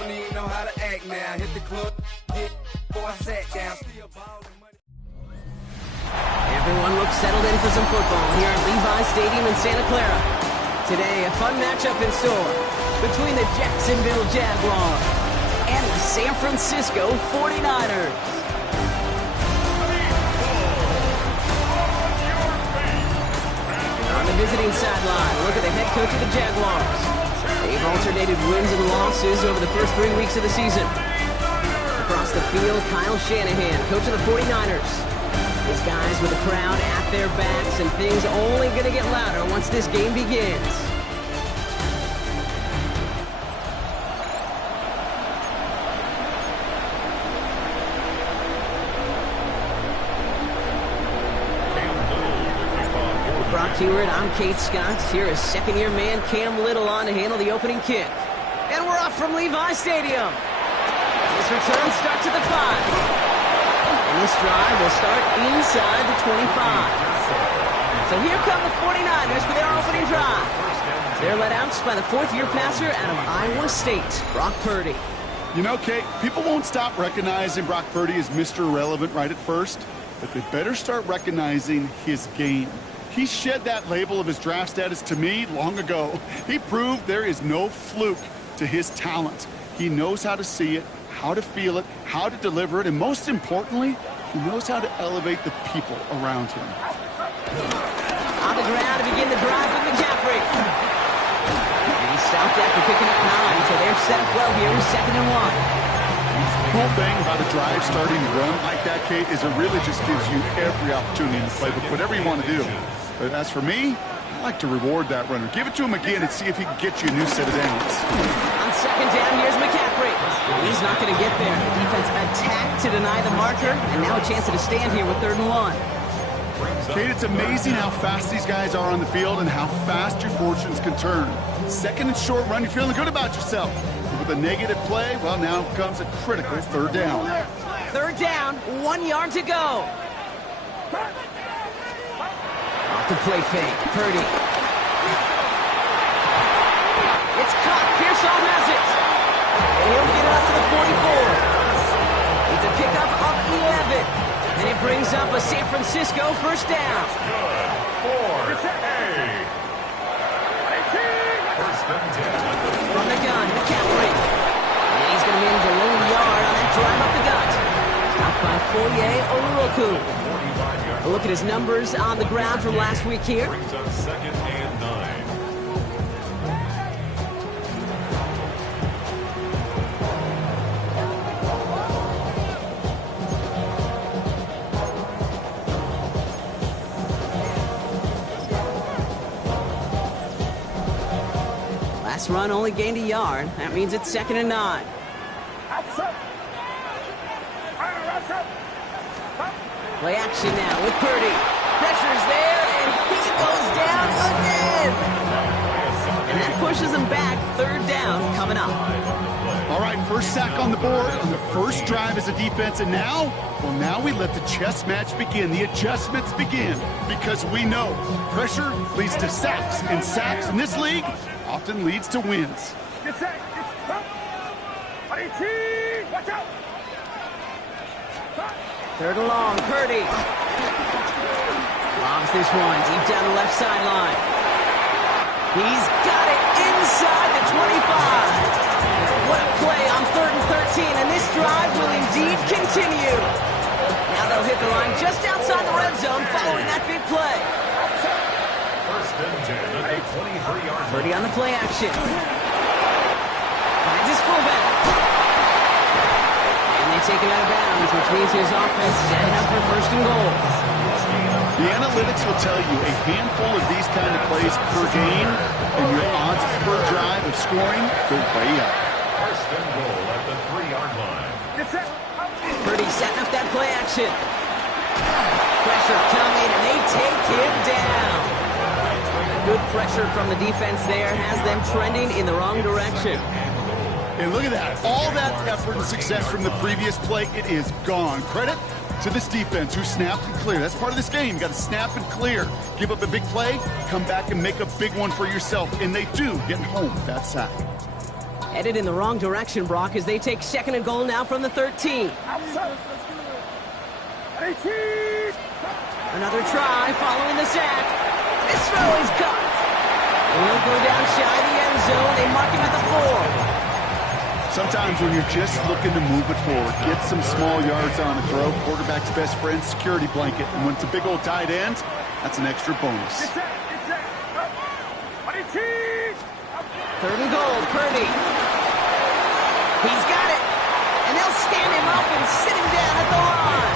don't even know how to act now. Hit the club, get before I sat down. Everyone looks settled in for some football here at Levi Stadium in Santa Clara. Today, a fun matchup in store between the Jacksonville Jaguars and the San Francisco 49ers. On the visiting sideline, look at the head coach of the Jaguars. They've alternated wins and losses over the first 3 weeks of the season. Across the field, Kyle Shanahan, coach of the 49ers. These guys with the crowd at their backs, and things only going to get louder once this game begins. With Brock Hewitt, I'm Kate Scott. Here is second-year man Cam Little on to handle the opening kick. And we're off from Levi Stadium. This return starts at the 5. And this drive will start inside the 25. So here come the 49ers for their opening drive. They're led out by the fourth-year passer out of Iowa State, Brock Purdy. You know, Kate, people won't stop recognizing Brock Purdy as Mr. Irrelevant right at first, but they better start recognizing his game. He shed that label of his draft status to me long ago. He proved there is no fluke to his talent. He knows how to see it, how to feel it, how to deliver it, and most importantly, he knows how to elevate the people around him. On the ground to begin the drive with McCaffrey. And he stopped after picking up 9, so they're set up well here with 2nd and 1. The cool thing about a drive starting to run like that, Kate, is it really just gives you every opportunity to play with whatever you want to do. But as for me, I like to reward that runner. Give it to him again and see if he can get you a new set of downs. On 2nd down, here's McCaffrey. He's not going to get there. The defense attacked to deny the marker, and now a chance to stand here with 3rd and 1. Kate, it's amazing how fast these guys are on the field and how fast your fortunes can turn. 2nd and short run, you're feeling good about yourself. But with a negative play, well, now comes a critical 3rd down. 3rd down, 1 yard to go. Off the play fake, Purdy. It's caught. Pearsall has it. And he'll get it up to the 44. It's a pickup of 11. And it brings up a San Francisco 1st down. From the gun, McCaffrey. And he's going to manage a low yard on that drive up the gut. Stopped by Foye Oluokun. A look at his numbers on the ground from last week here. Brings up 2nd and 9. Last run only gained a yard. That means it's 2nd and 9. Play action now with Purdy. Pressure's there, and he goes down again. And that pushes him back. 3rd down coming up. All right, first sack on the board on the first drive as a defense, and now, well, now we let the chess match begin. The adjustments begin, because we know pressure leads to sacks, and sacks in this league often leads to wins. Watch out! 3rd and long, Purdy. Lobs this one deep down the left sideline. He's got it inside the 25. What a play on 3rd and 13, and this drive will indeed continue. Now they'll hit the line just outside the red zone following that big play. 1st and 10 at the 23-yard line. Purdy on the play action. Finds his fullback. They take him out of bounds, which means his offense setting up for 1st and goal. The analytics will tell you a handful of these kind of plays per game, and your odds per drive of scoring go way up. 1st and goal at the 3-yard line. Purdy setting up that play action. Pressure coming, and they take him down. Good pressure from the defense there has them trending in the wrong direction. And look at that. All that effort and success from the previous play, it is gone. Credit to this defense who snapped and cleared. That's part of this game. You got to snap and clear. Give up a big play, come back and make a big one for yourself. And they do, getting home that sack. Headed in the wrong direction, Brock, as they take second and goal now from the 13. Outside. 18. Another try following the sack. This throw is caught. And he'll go down shy of the end zone. They mark him at the 4. Sometimes when you're just looking to move it forward, get some small yards on the throw, quarterback's best friend, security blanket. And when it's a big old tight end, that's an extra bonus. 18. Third and goal, Purdy. He's got it. And they'll stand him up and sit him down at the line.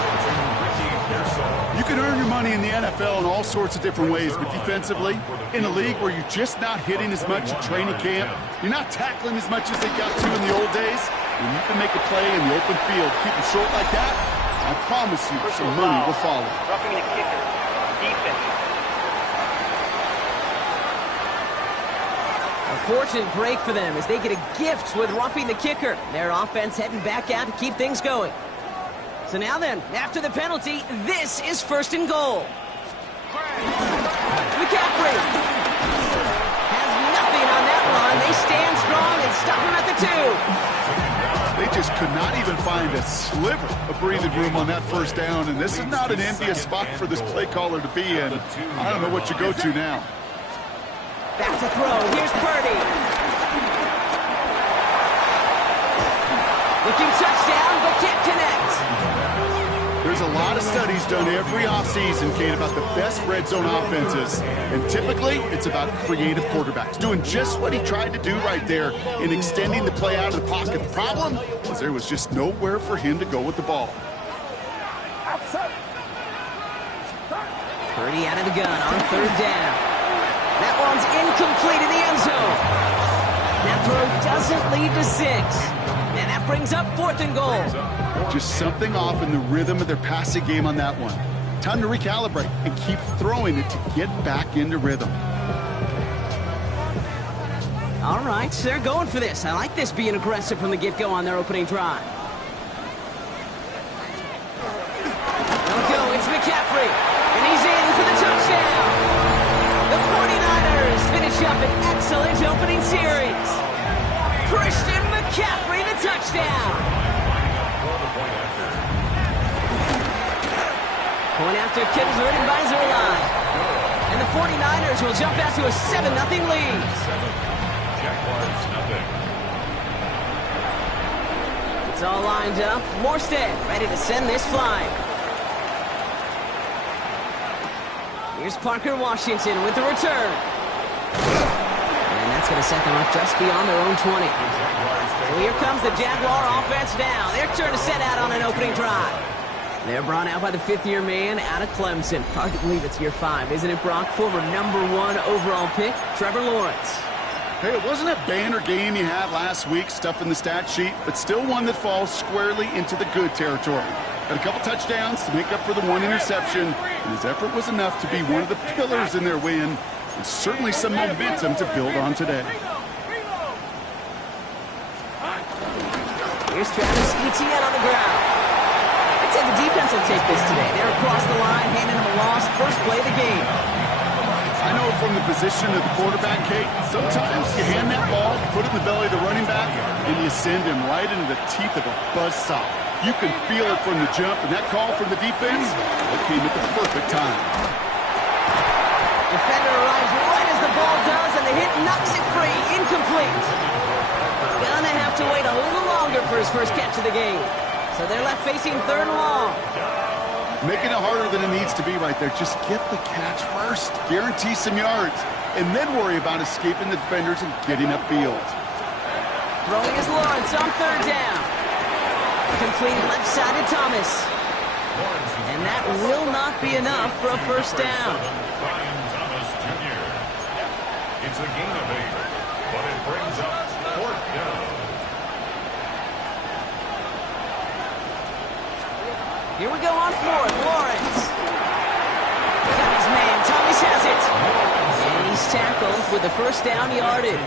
You can earn your money in the NFL in all sorts of different ways, but defensively, in a league where you're just not hitting as much at training camp, you're not tackling as much as they got to in the old days, when you can make a play in the open field, keep it short like that, I promise you some money will follow. Roughing the kicker. Defense. A fortunate break for them as they get a gift with roughing the kicker. Their offense heading back out to keep things going. So now then, after the penalty, this is first and goal. McCaffrey has nothing on that run. They stand strong and stop him at the 2. They just could not even find a sliver of breathing room on that first down, and this is not an envious spot for this play caller to be in. I don't know what you go to now. Back to throw. Here's Purdy. Looking touchdown, but can't connect. There's a lot of studies done every offseason, Kate, about the best red zone offenses. And typically, it's about creative quarterbacks doing just what he tried to do right there in extending the play out of the pocket. The problem was there was just nowhere for him to go with the ball. Purdy out of the gun on third down. That one's incomplete in the end zone. That throw doesn't lead to 6. And that brings up fourth and goal. Just something off in the rhythm of their passing game on that one. Time to recalibrate and keep throwing it to get back into rhythm. All right, so they're going for this. I like this being aggressive from the get-go on their opening drive. They'll go, it's McCaffrey. And he's in for the touchdown. The 49ers finish up an excellent opening series. Christian McCaffrey, the touchdown. Point after converted by Zerline. And the 49ers will jump out to a 7-0 lead. It's all lined up. Morstead ready to send this flying. Here's Parker Washington with the return. And that's going to set them up just beyond their own 20. So here comes the Jaguar offense now. Their turn to set out on an opening drive. They're brought out by the fifth-year man out of Clemson. Hard to believe it's year 5, isn't it, Brock? Former #1 overall pick, Trevor Lawrence. Hey, it wasn't a banner game you had last week, stuff in the stat sheet, but still one that falls squarely into the good territory. Got a couple touchdowns to make up for the 1 interception, and his effort was enough to be one of the pillars in their win, and certainly some momentum to build on today. Here's Travis Etienne on the ground. I'd say the defense will take this today. They're across the line, handing him a loss, first play of the game. I know from the position of the quarterback, Kate, sometimes you hand that ball, put it in the belly of the running back, and you send him right into the teeth of a buzzsaw. You can feel it from the jump, and that call from the defense, it came at the perfect time. Defender arrives right as the ball does, and the hit knocks it free. Incomplete. Gonna have to wait a little longer for his first catch of the game. So they're left facing third and long. Making it harder than it needs to be right there. Just get the catch first. Guarantee some yards. And then worry about escaping the defenders and getting upfield. Throwing is Lawrence on third down. Completed left side to Thomas. And that will not be enough for a first down. Brian Thomas Jr. It's a gain of 8, but it brings up fourth down. Here we go on fourth. Lawrence. Got his man. Thomas has it. And he's tackled with the first down yardage.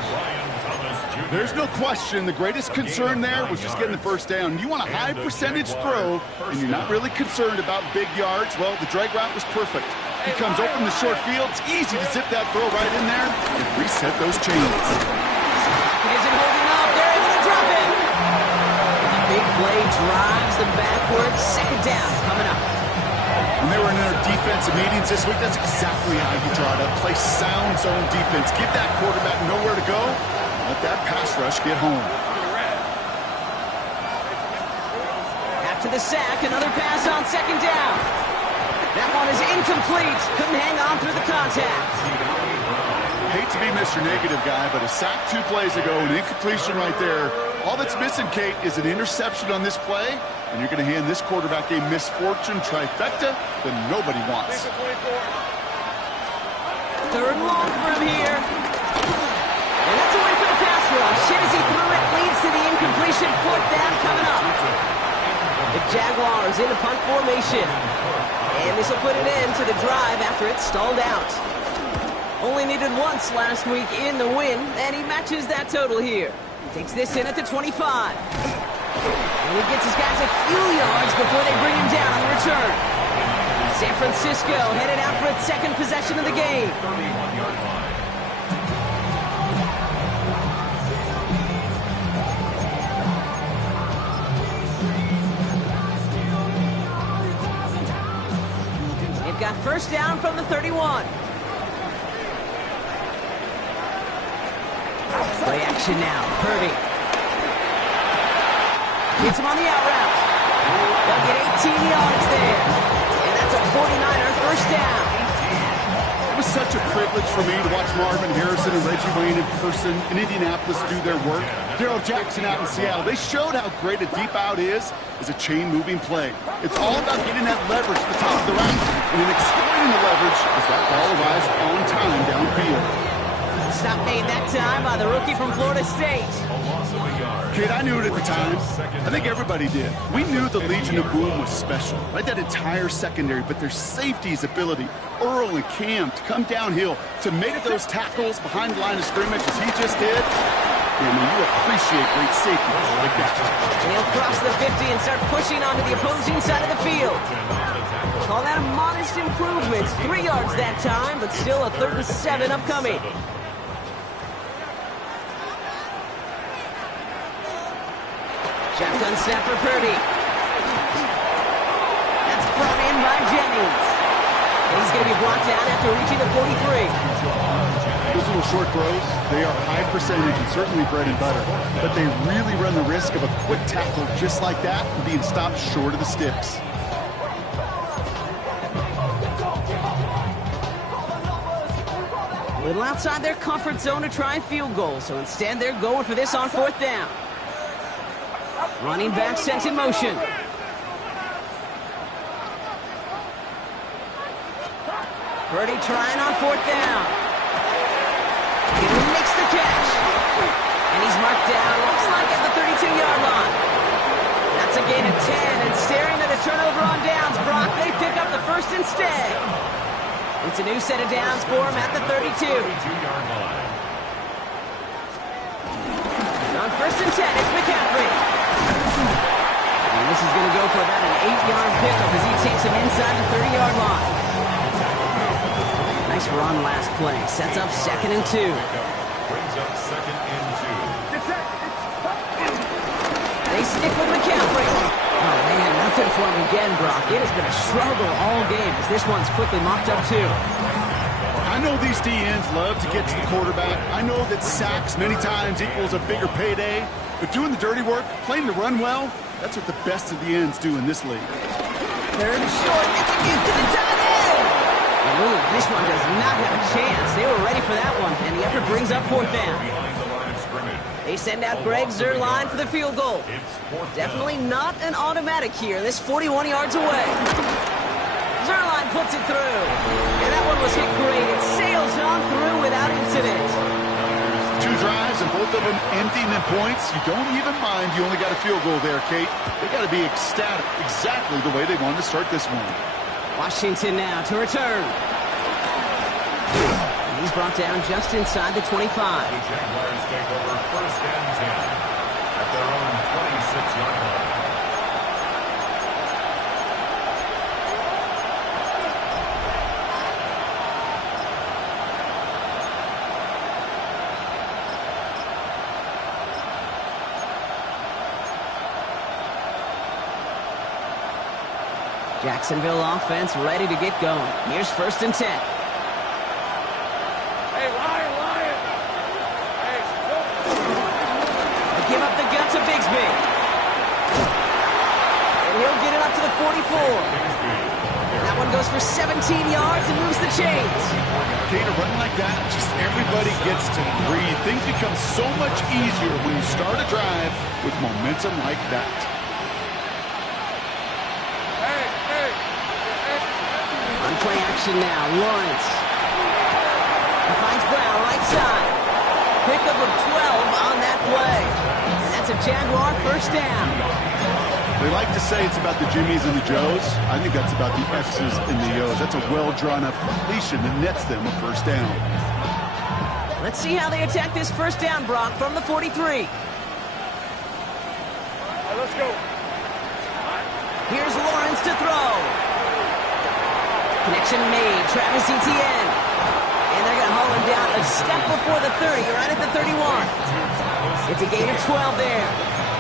There's no question the greatest concern there was just getting the first down. You want a high percentage throw, and you're not really concerned about big yards. Well, the drag route was perfect. He comes open the short field. It's easy to zip that throw right in there and reset those chains. It isn't holding up. There it play drives them backwards. Second down coming up. When they were in their defensive meetings this week, that's exactly how you draw it up. Play sound zone defense. Give that quarterback nowhere to go. Let that pass rush get home. After the sack, another pass on second down. That one is incomplete. Couldn't hang on through the contact. Hate to be Mr. Negative guy, but a sack 2 plays ago, an incompletion right there. All that's missing, Kate, is an interception on this play, and you're going to hand this quarterback a misfortune trifecta that nobody wants. Third and long for him here. And that's a win for the pass rush. Shit as he threw it, leads to the incompletion. Fourth down coming up. The Jaguars in the punt formation. And this will put an end to the drive after it stalled out. Only needed once last week in the win, and he matches that total here. Takes this in at the 25. And he gets his guys a few yards before they bring him down on the return. San Francisco headed out for its second possession of the game. 31-yard line. They've got first down from the 31. Play action now. Purdy. Gets him on the out route. They'll get 18 yards there. And that's a 49er first down. It was such a privilege for me to watch Marvin Harrison and Reggie Wayne in person in Indianapolis do their work. Darrell Jackson out in Seattle. They showed how great a deep out is as a chain-moving play. It's all about getting that leverage at the top of the route. And then exploiting the leverage as that ball arrives on time downfield. Stop made that time by the rookie from Florida State. Kid, I knew it at the time. I think everybody did. We knew the Legion of Boom was special, right? That entire secondary, but their safety's ability, Earl and Cam, to come downhill, to make those tackles behind the line of scrimmage as he just did. I mean, you appreciate great safety like that. And he'll cross the 50 and start pushing onto the opposing side of the field. Call that a modest improvement. 3 yards that time, but still a 3rd and 7 upcoming. Shotgun snap for Purdy. That's brought in by Jennings. And he's going to be brought down after reaching the 43. Those little short throws, they are high percentage and certainly bread and butter. But they really run the risk of a quick tackle just like that and being stopped short of the sticks. A little outside their comfort zone to try a field goal, so instead they're going for this on 4th down. Running back sent in motion. Purdy trying on 4th down. He makes the catch. And he's marked down, looks like at the 32-yard line. That's a gain of 10, and staring at a turnover on downs, Brock, they pick up the first instead. It's a new set of downs for him at the 32. 32-yard line. On 1st and 10, it's McCaffrey. And this is going to go for about an 8-yard pickup as he takes him inside the 30-yard line. Nice run last play. Sets up 2nd and 2. Brings up 2nd and 2. They stick with McCaffrey. Oh, man, nothing for him again, Brock. It has been a struggle all game as this one's quickly mopped up, too. I know these DNs love to get to the quarterback. I know that sacks many times equals a bigger payday. But doing the dirty work, playing the run well, that's what the best of the ends do in this league. 3rd and short. It's a gift to the tight end. Ooh, this one does not have a chance. They were ready for that one, and the effort brings up 4th down. Behind the line of scrimmage. They send out Greg Zuerlein for the field goal. Definitely not an automatic here. This 41 yards away. Zuerlein puts it through. And that one was hit great. It sails on through without incident. 2 drives and both of them ending in points. You don't even mind you only got a field goal there, Kate. They got to be ecstatic, exactly the way they wanted to start this one. Washington now to return. And he's brought down just inside the 25. The Jaguars take over 1st and 10 at their own 26-yard line. Jacksonville offense ready to get going. Here's 1st and 10. Hey, Lion! Hey, go! They give up the gut to Bigsby. And he'll get it up to the 44. That one goes for 17 yards and moves the chains. Okay, to run like that, just everybody gets to breathe. Things become so much easier when you start a drive with momentum like that. On play action now, Lawrence. He finds Brown right side. Pickup of 12 on that play. And that's a Jaguar 1st down. They like to say it's about the Jimmies and the Joes. I think that's about the X's and the O's. That's a well-drawn-up completion that nets them a 1st down. Let's see how they attack this 1st down, Brock, from the 43. Let's go. Here's Lawrence to throw. Connection made. Travis Etienne. And they're going to haul him down a step before the 30, right at the 31. It's a gain of 12 there.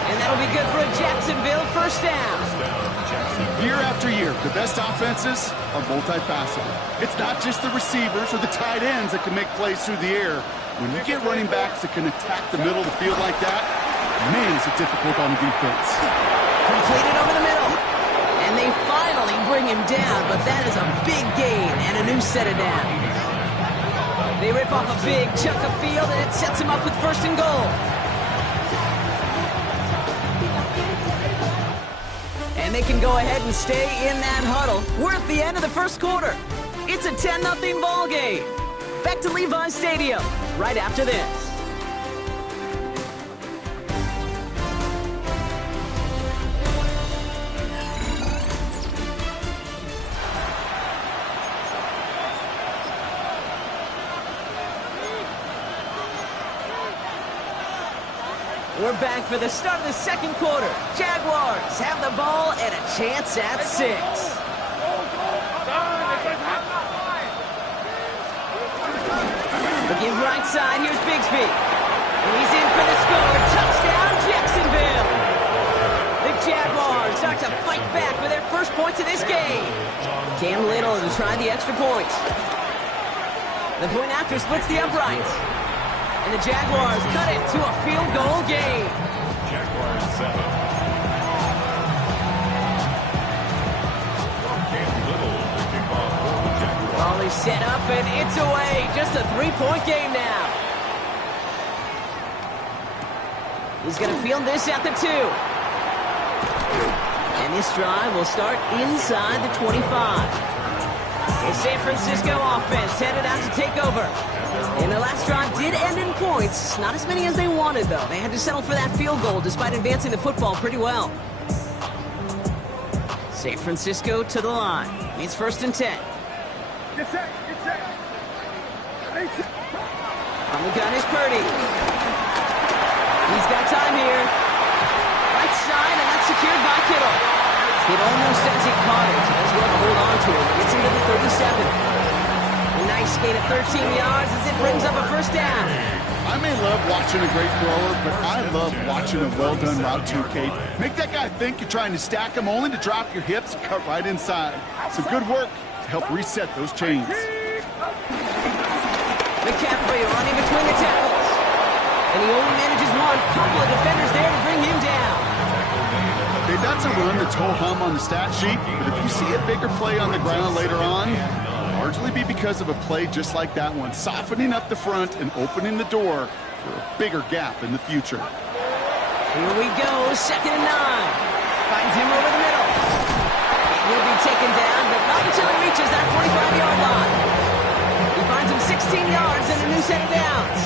And that'll be good for a Jacksonville 1st down. Year after year, the best offenses are multifaceted. It's not just the receivers or the tight ends that can make plays through the air. When you get running backs that can attack the middle of the field like that, man, is it difficult on the defense. Completed over the middle. And they finally bring him down, but that is a big gain and a new set of downs. They rip off a big chunk of field, and it sets him up with 1st and goal. And they can go ahead and stay in that huddle. We're at the end of the 1st quarter. It's a 10-0 ball game. Back to Levi's Stadium right after this. We're back for the start of the 2nd quarter. Jaguars have the ball and a chance at 6. Looking right side, here's Bigsby. And he's in for the score. Touchdown, Jacksonville. The Jaguars start to fight back for their 1st points of this game. Cam Little to try the extra point. The point after splits the uprights. And the Jaguars cut it to a field goal game. Jaguars 7. Cam Little to kick off for the Jaguars. Ball is set up and it's away. Just a 3-point game now. He's going to field this at the 2. And this drive will start inside the 25. The San Francisco offense headed out to take over. And the last drive did end in points. Not as many as they wanted, though. They had to settle for that field goal despite advancing the football pretty well. San Francisco to the line. It's 1st and 10. Get set. On the gun is Purdy. He's got time here. Right side, and that's secured by Kittle. It almost says he caught it. As well to hold on to it. Gets him to the 37. A nice gain of 13 yards as it brings up a 1st down. I may love watching a great thrower, but I love watching a well-done route too, Kate. Make that guy think you're trying to stack him only to drop your hips and cut right inside. Some good work to help reset those chains. McCaffrey running between the tackles. And he only manages one. Couple of defenders there to bring him down. Hey, that's a run that's ho-hum on the stat sheet, but if you see a bigger play on the ground later on, largely be because of a play just like that one, softening up the front and opening the door for a bigger gap in the future. Here we go, 2nd and 9. Finds him over the middle. He'll be taken down, but not until he reaches that 45-yard line. He finds him 16 yards and a new set of downs.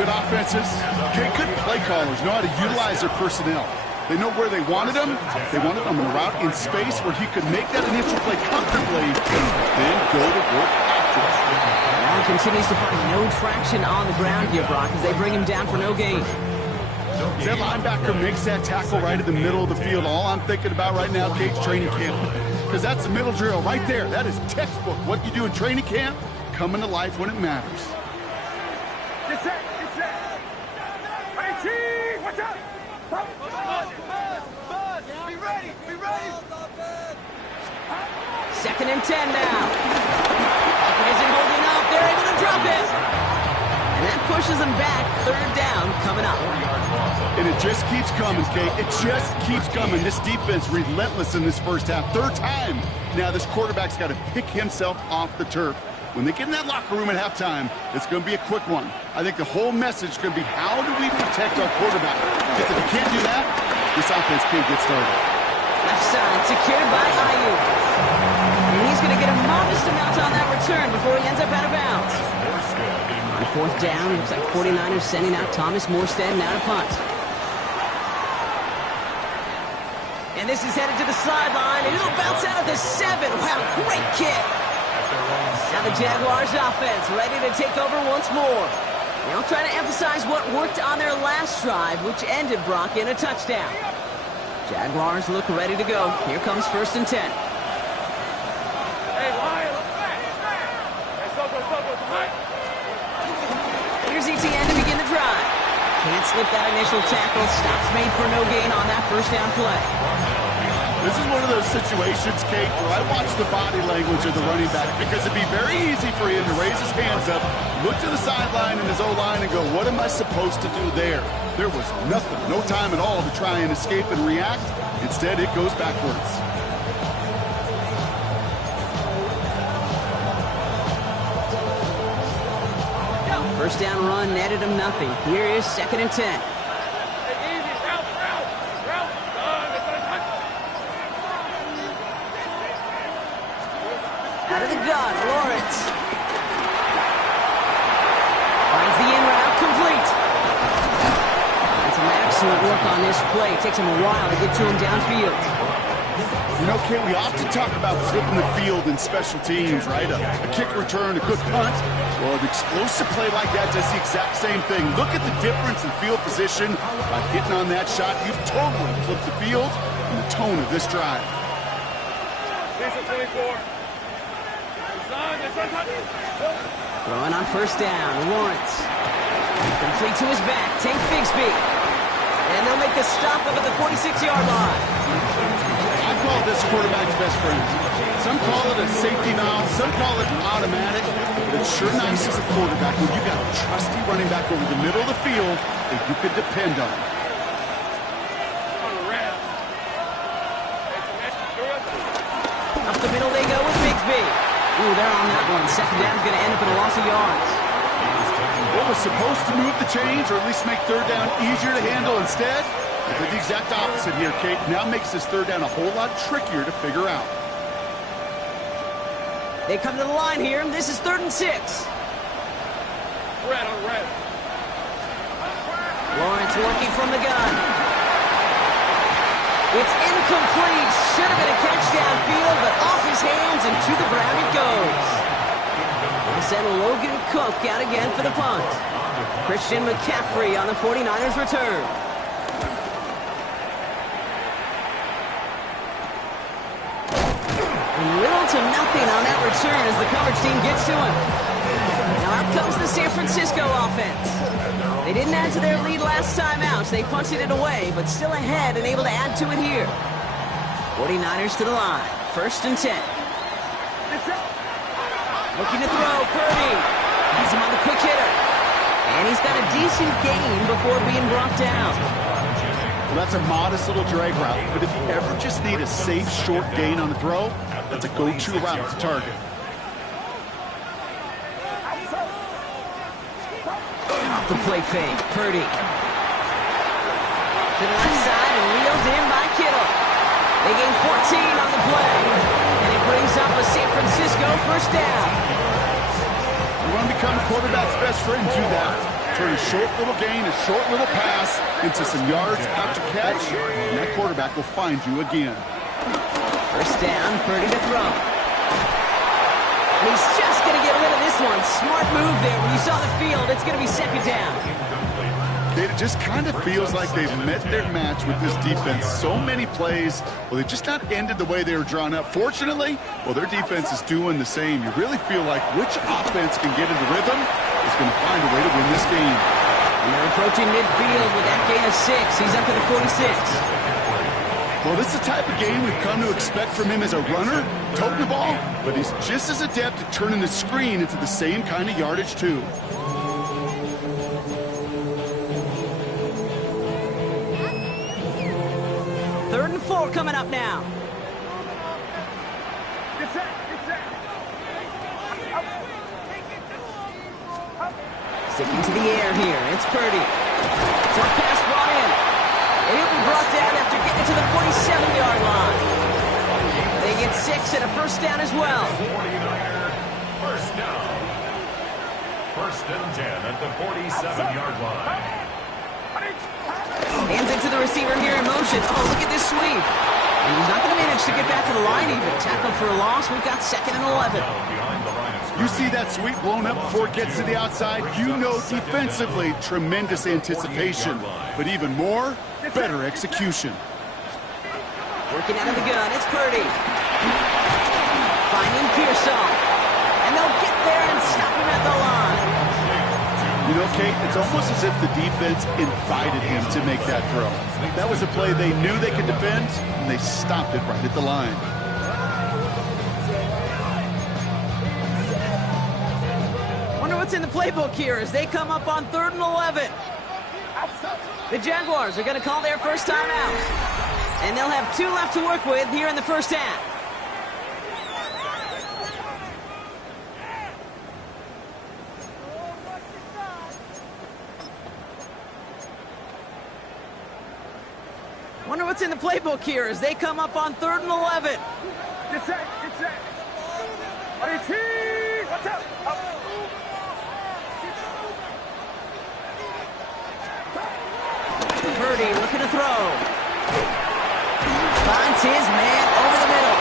Good offenses. Okay, good play callers know how to utilize their personnel. They know where they wanted him. They wanted him in a route in space where he could make that initial play comfortably and then go to work after it. Now he continues to find no traction on the ground here, Brock, as they bring him down for no gain. That linebacker makes that tackle right in the middle of the field. All I'm thinking about right now, Kate's training camp, because that's the middle drill right there. That is textbook. What you do in training camp, coming to life when it matters. Get set. Hey, team, watch out. Be ready. 2nd and 10 now. It isn't holding up. They're able to drop it. And that pushes them back. 3rd down coming up. And it just keeps coming, Kate. It just keeps coming. This defense relentless in this first half. 3rd time. Now this quarterback's got to pick himself off the turf. When they get in that locker room at halftime, it's going to be a quick one. I think the whole message is going to be, how do we protect our quarterback? Because if you can't do that, this offense can't get started. Left side secured by Ayuk. And he's going to get a modest amount on that return before he ends up out of bounds. On 4th down, looks like 49ers sending out Thomas Morstead now to punt. And this is headed to the sideline, and it'll bounce out at the 7. Wow, great kick. Now the Jaguars offense ready to take over once more. They'll try to emphasize what worked on their last drive, which ended, Brock, in a touchdown. Jaguars look ready to go. Here comes 1st and 10. Hey, Lion, look back. Hey, go. Here's ETN to begin the drive. Can't slip that initial tackle. Stops made for no gain on that 1st down play. This is one of those situations, Kate, where I watch the body language of the running back because it'd be very easy for him to raise his hands up, look to the sideline and his O-line and go, what am I supposed to do there? There was nothing, no time at all to try and escape and react. Instead, it goes backwards. First down run netted him nothing. Here is 2nd and 10. Out of the gun, Lawrence. Finds the in route, complete. And some excellent work on this play. Takes him a while to get to him downfield. You know, Kate, we often talk about flipping the field in special teams, right? A kick return, a good punt. Well, an explosive play like that does the exact same thing. Look at the difference in field position. By hitting on that shot, you've totally flipped the field and the tone of this drive. Season 24. Throwing on 1st down, Lawrence. Complete to his back, Tank Bigsby. And they'll make the stop up at the 46-yard line. I call this quarterback's best friend. Some call it a safety valve, some call it automatic. But it's sure nice as a quarterback when you got a trusty running back over the middle of the field that you could depend on. Up the middle they go with Bigsby. Ooh, they're on that one. 2nd down's going to end up in a loss of yards. It was supposed to move the chains or at least make 3rd down easier to handle. Instead, it did the exact opposite here, Kate. Now makes this 3rd down a whole lot trickier to figure out. They come to the line here. This is 3rd and 6. Red on red. Lawrence working from the gun. It's incomplete. Should have been a catch downfield, but off his hands and to the ground it goes. They send Logan Cook out again for the punt. Christian McCaffrey on the 49ers return. Little to nothing on that return as the coverage team gets to him. Now up comes the San Francisco offense. They didn't add to their lead last time out, so they punted it away, but still ahead and able to add to it here. 49ers to the line. 1st and 10. Looking to throw, Purdy. He's him on the quick hitter. And he's got a decent gain before being brought down. Well, that's a modest little drag route, but if you ever just need a safe, short gain on the throw, that's a go-to route to target. Off the play fake, Purdy. To the left side and reeled in by Kittle. They gain 14 on the play, and it brings up a San Francisco 1st down. You want to become a quarterback's best friend, do that. Turn a short little gain, a short little pass into some yards after catch, and that quarterback will find you again. 1st down, Purdy to throw. And he's just going to get rid of this one. Smart move there. When you saw the field, it's going to be 2nd down. It just kind of feels like they've met their match with this defense. So many plays, well, they've just not ended the way they were drawn up. Fortunately, well, their defense is doing the same. You really feel like which offense can get into rhythm is going to find a way to win this game. And they're approaching midfield with that gain of 6. He's up to the 46. Well, this is the type of game we've come to expect from him as a runner, toting the ball, but he's just as adept at turning the screen into the same kind of yardage, too. Third and 4 coming up now. Get set. Sticking to the air here. It's Purdy. Short pass brought in. And he'll be brought down after getting to the 47-yard line. They get 6 and a first down as well. 49er, first down. First and 10 at the 47-yard line. Hands it to the receiver here in motion. Oh, look at this sweep. And he's not going to manage to get back to the line even. Tackled for a loss. We've got 2nd and 11. You see that sweep blown up before it gets to the outside, you know defensively, tremendous anticipation. But even more, better execution. Working out of the gun, it's Purdy. Finding Pearsall. And they'll get there and stop him at the line. You know, Kate, it's almost as if the defense invited him to make that throw. That was a play they knew they could defend, and they stopped it right at the line. Wonder what's in the playbook here as they come up on 3rd and 11. The Jaguars are going to call their first time out. And they'll have 2 left to work with here in the first half. Wonder what's in the playbook here as they come up on 3rd and 11. Get set. Watch out. Purdy looking to throw. Finds his man over the middle.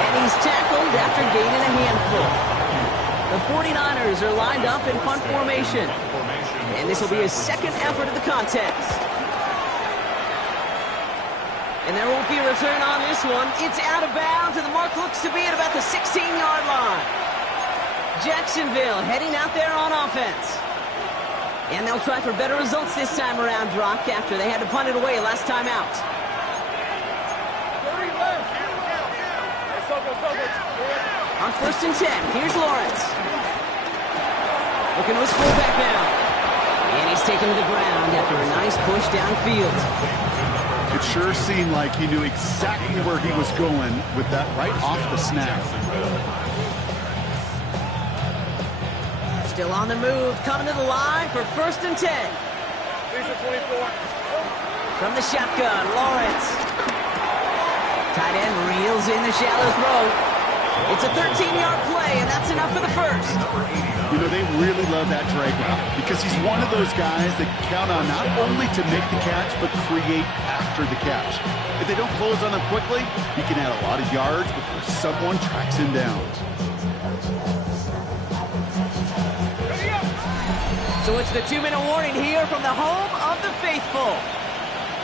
And he's tackled after gaining a handful. The 49ers are lined up in punt formation. And this will be his 2nd effort of the contest. And there won't be a return on this one. It's out of bounds, and the mark looks to be at about the 16-yard line. Jacksonville heading out there on offense. And they'll try for better results this time around, Brock, after they had to punt it away last time out. On 1st and 10, here's Lawrence. Looking to his fullback now. And he's taken to the ground after a nice push downfield. It sure seemed like he knew exactly where he was going with that right off the snap. Still on the move, coming to the line for 1st and 10. From the shotgun, Lawrence. Tight end reels in the shallow throw. It's a 13-yard play, and that's enough for the first. You know, they really love that drag route because he's one of those guys that count on not only to make the catch, but create after the catch. If they don't close on him quickly, he can add a lot of yards before someone tracks him down. So it's the 2-minute warning here from the home of the faithful.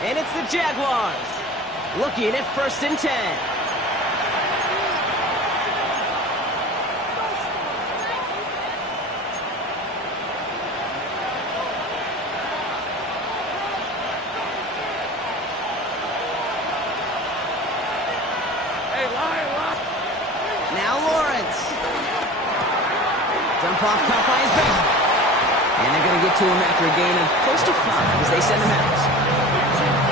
And it's the Jaguars looking at 1st and 10. Now Lawrence. Dump off caught by his back. And they're going to get to him after a gain of close to 5 as they send him out.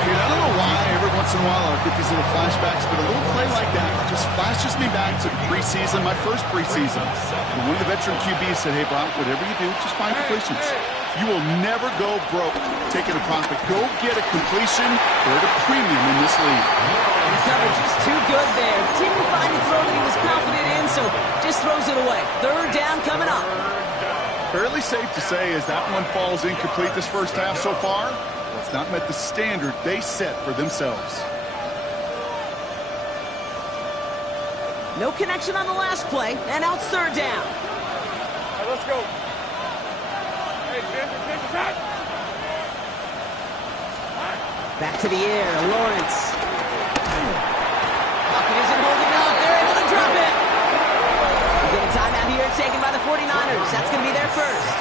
Dude, I don't know why every once in a while I'll get these little flashbacks, but a little play like that just flashes me back to the preseason, my first preseason. And one of the veteran QBs said, hey, Brock, whatever you do, just find completions. You will never go broke taking a profit. Go get a completion or at a premium in this league. And the coverage was too good there. Didn't find a throw that he was confident in, so just throws it away. 3rd down coming up. Fairly safe to say as that one falls incomplete this first half so far, it's not met the standard they set for themselves. No connection on the last play, and now it's 3rd down. All right, let's go. Hey, change attack. Back to the air, Lawrence. Pocket isn't holding up. They're able to drop it. We get a timeout here taken by the 49ers. That's going to be their first.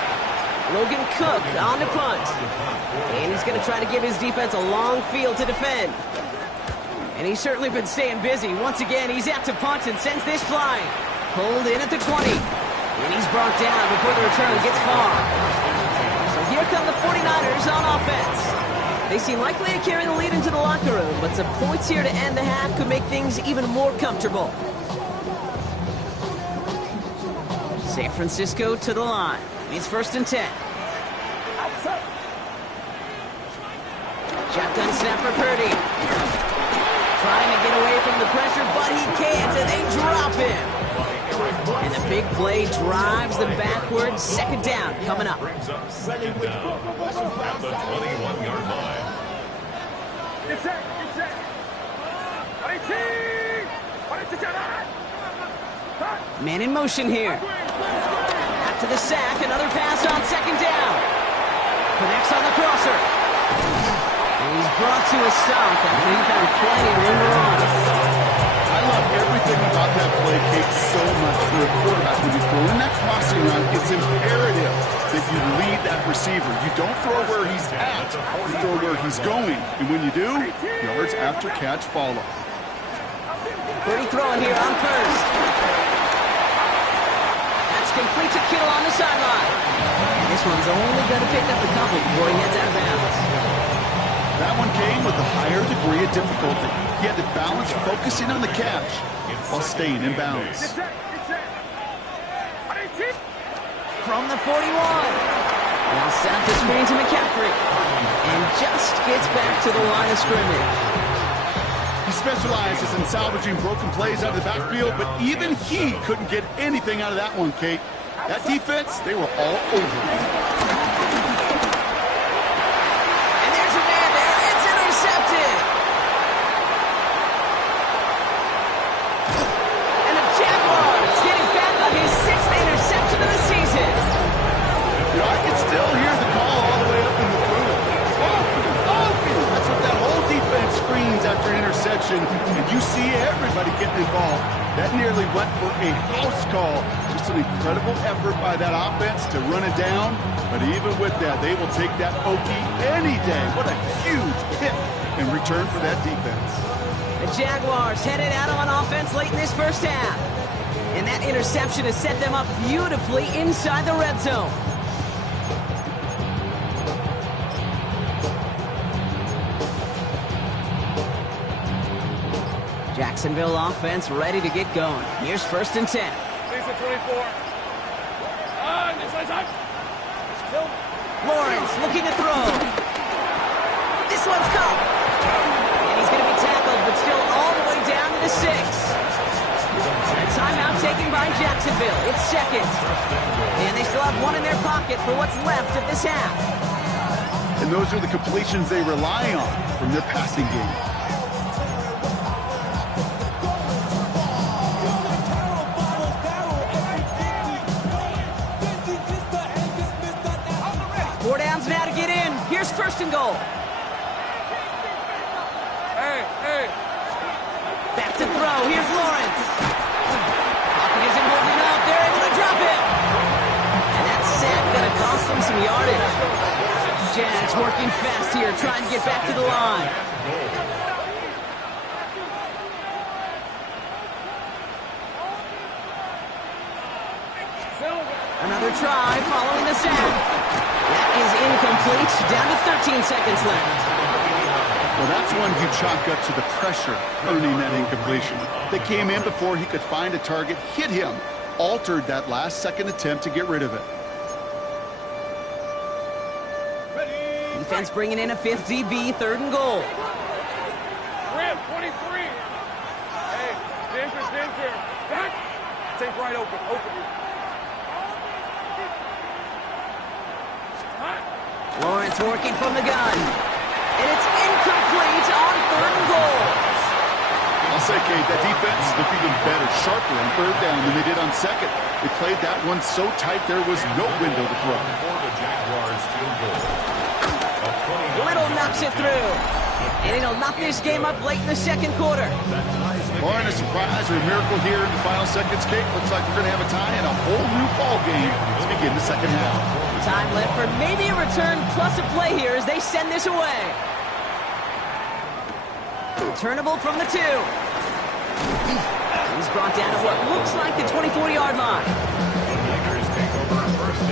Logan Cook on the punt. And he's going to try to give his defense a long field to defend. And he's certainly been staying busy. Once again, he's out to punt and sends this flying. Pulled in at the 20. And he's brought down before the return gets far. So here come the 49ers on offense. They seem likely to carry the lead into the locker room, but some points here to end the half could make things even more comfortable. San Francisco to the line. It's 1st and 10. Shotgun snap for Purdy. Trying to get away from the pressure, but he can't, and they drop him. And the big play drives them backwards. 2nd down coming up. Brings up 2nd down at the 21-yard line. Get set, get set. Man in motion here. After the sack, another pass on 2nd down. Connects on the crosser. And he's brought to a stop after he found plenty of room to run. I love everything about that play, Kate, so much for a quarterback. When you throw in that crossing run, it's imperative that you lead that receiver. You don't throw where he's at, you throw where he's going. And when you do, yards after catch follow. Purdy throwing here on 1st. That's complete to Kittle on the sideline. And this one's only going to pick up a couple before he heads out of bounds. That one came with a higher degree of difficulty. He had to balance focusing on the catch while staying in bounds. From the 41. Now set up the screen to McCaffrey. And just gets back to the line of scrimmage. He specializes in salvaging broken plays out of the backfield, but even he couldn't get anything out of that one, Kate. That defense, they were all over him. And you see everybody getting involved. That nearly went for a house call. Just an incredible effort by that offense to run it down. But even with that, they will take that pokey any day. What a huge hit in return for that defense. The Jaguars headed out on offense late in this 1st half. And that interception has set them up beautifully inside the red zone. Jacksonville offense ready to get going. Here's 1st and 10. Lawrence looking to throw. This one's caught. And he's going to be tackled, but still all the way down to the 6. A timeout taken by Jacksonville. It's 2nd. And they still have one in their pocket for what's left of this half. And those are the completions they rely on from their passing game. Now to get in. Here's 1st and goal. Hey. Back to throw. Here's Lawrence. Pocket isn't holding up. They're able to drop it. And that sack going to cost them some yardage. Jags working fast here, trying to get back to the line. Another try following the sack. That is incomplete. Down to 13 seconds left. Well, that's one you chalk up to the pressure earning that incompletion. They came in before he could find a target, hit him, altered that last-second attempt to get rid of it. Defense bringing in a 5th DB, 3rd and goal. Rim, 23. Hey, danger. Back. Take right open. Lawrence working from the gun. And it's incomplete on 3rd and goal. I'll say, Kate, that defense looked even better, sharper on 3rd down than they did on 2nd. They played that one so tight there was no window to throw. For the Jaguars field goal. Little knocks it through. And it'll knock this game up late in the 2nd quarter. Barring a surprise or a miracle here in the final seconds, Kate, looks like we're going to have a tie and a whole new ball game to begin the 2nd half. Time left for maybe a return plus a play here as they send this away. Returnable from the 2. He's brought down to what looks like the 24-yard line. The Lakers take over first and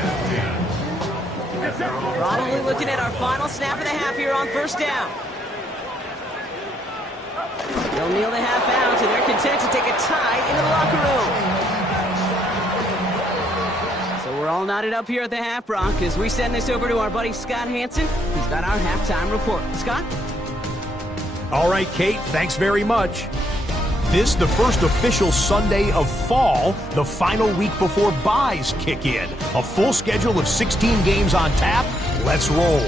10. Probably looking at our final snap of the half here on first down. They'll kneel the half out, and they're content to take a tie into the locker room. So we're all knotted up here at the half, Brock, as we send this over to our buddy Scott Hansen, who's got our halftime report. Scott? All right, Kate, thanks very much. This, the first official Sunday of fall, the final week before byes kick in. A full schedule of 16 games on tap. Let's roll.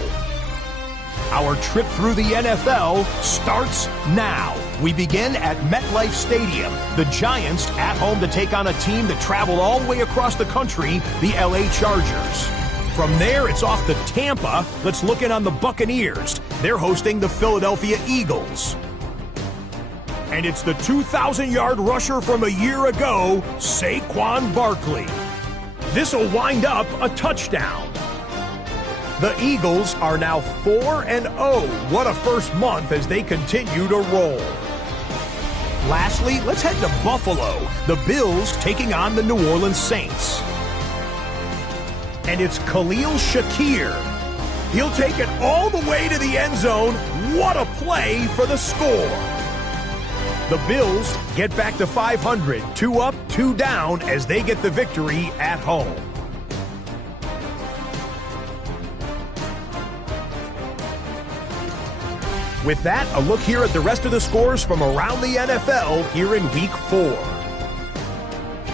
Our trip through the NFL starts now. We begin at MetLife Stadium. The Giants at home to take on a team that traveled all the way across the country, the LA Chargers. From there, it's off to Tampa. Let's look in on the Buccaneers. They're hosting the Philadelphia Eagles. And it's the 2,000-yard rusher from a year ago, Saquon Barkley. This'll wind up a touchdown. The Eagles are now 4-0. What a first month as they continue to roll. Lastly, let's head to Buffalo. The Bills taking on the New Orleans Saints. And it's Khalil Shakir. He'll take it all the way to the end zone. What a play for the score. The Bills get back to 500, 2 up, 2 down as they get the victory at home. With that, a look here at the rest of the scores from around the NFL here in Week 4.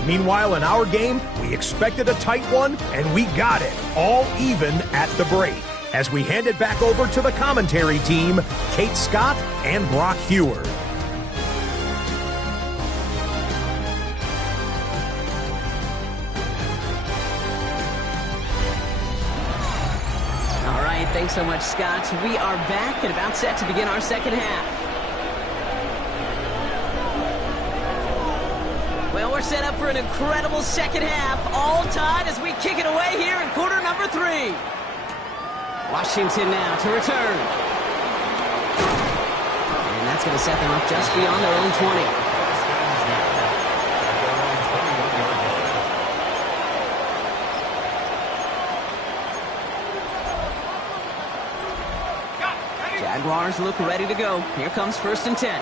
Meanwhile, in our game, we expected a tight one, and we got it, all even at the break. As we hand it back over to the commentary team, Kate Scott and Brock Huard. All right, thanks so much, Scott. We are back and about set to begin our second half. Well, we're set up for an incredible second half, all tied as we kick it away here in quarter number 3. Washington now to return. And that's going to set them up just beyond their own 20. Jaguars look ready to go. Here comes 1st and 10.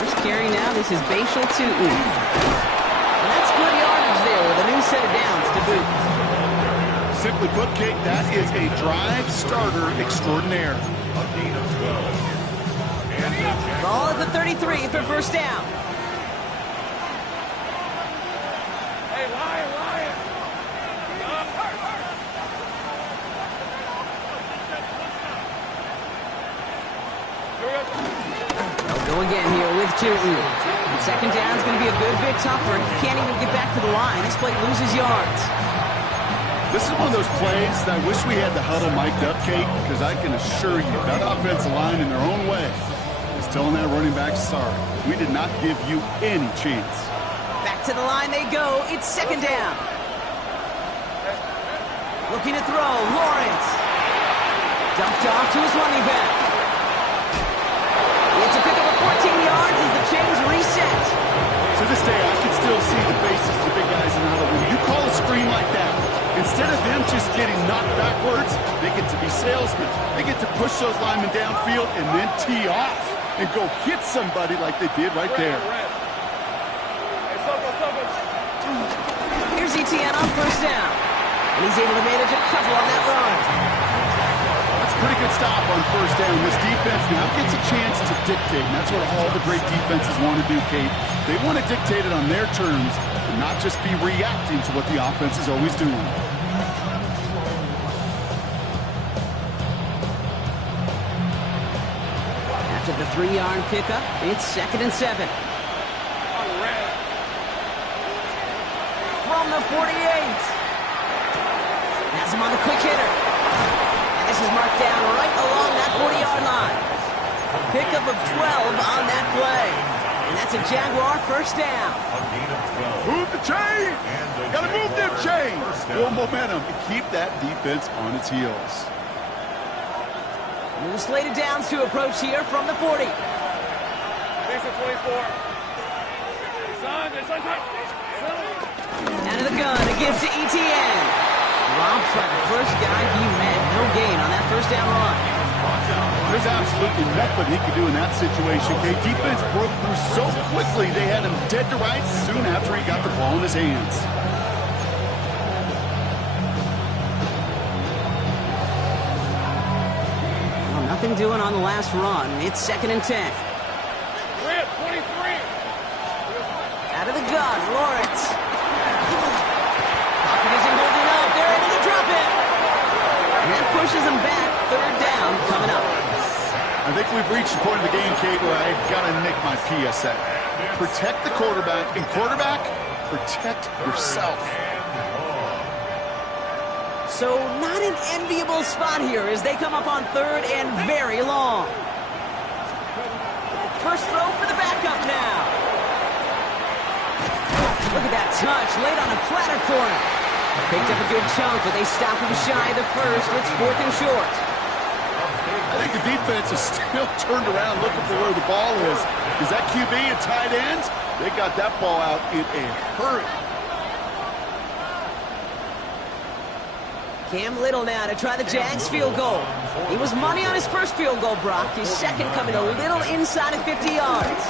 First carry now, this is Bashal Tutin. And that's good yardage there with a new set of downs to boot. Simply put, Kate, that is a drive starter extraordinaire. A gain of 12. And the Jaguars. Ball at the 33 for first down. Hey, Lion! They'll go again here with Tutin. Second down is going to be a good bit tougher. He can't even get back to the line. This play loses yards. This is one of those plays that I wish we had the huddle mic'd up, Kate, because I can assure you that offensive line in their own way is telling that running back, sorry, we did not give you any chance. Back to the line they go. It's second down. Looking to throw. Lawrence. Dumped off to his running back. It's a pickup of 14 yards as the chains reset. To this day, I can still see the faces of the big guys in the huddle. When you call a screen like that, instead of them just getting knocked backwards, they get to be salesmen. They get to push those linemen downfield and then tee off and go hit somebody like they did right there. Here's Etienne on first down. And he's able to manage a couple on that run. That's a pretty good stop on first down. This defense now gets a chance to dictate, and that's what all the great defenses want to do, Kate. They want to dictate it on their terms and not just be reacting to what the offense is always doing. After the 3-yard pickup, it's 2nd and 7. From the 48. Has him on the quick hitter. And this is marked down right along that 40-yard line. Pickup of 12 on that play. And that's a Jaguar first down. A gain of 12. Move the chain! And the Gotta move them Jaguars chains! first down. Build momentum and keep that defense on its heels. New slated downs to approach here from the 40. Jason 24. Son. Out of the gun, it gives to ETN. Dropped by the first guy he met. No gain on that first down run. There's absolutely nothing he could do in that situation, okay? Defense broke through so quickly, they had him dead to rights soon after he got the ball in his hands. Well, nothing doing on the last run. It's 2nd and 10. Rip, 23. Out of the gun, Lawrence. Pocket isn't holding up. They're able to drop it. And that pushes them back. 3rd down coming up. I think we've reached the point of the game, Kate, where I gotta nick my PSA. Protect the quarterback, and quarterback, protect yourself. So not an enviable spot here as they come up on 3rd and very long. First throw for the backup now. Look at that touch, laid on a platter for him. Picked up a good chunk, but they stop him shy of the first. It's 4th and short. I think the defense is still turned around looking for where the ball is. Is that QB a tight end? They got that ball out in a hurry. Cam Little now to try the Jags field goal. He was money on his first field goal, Brock. His second coming a little inside of 50 yards.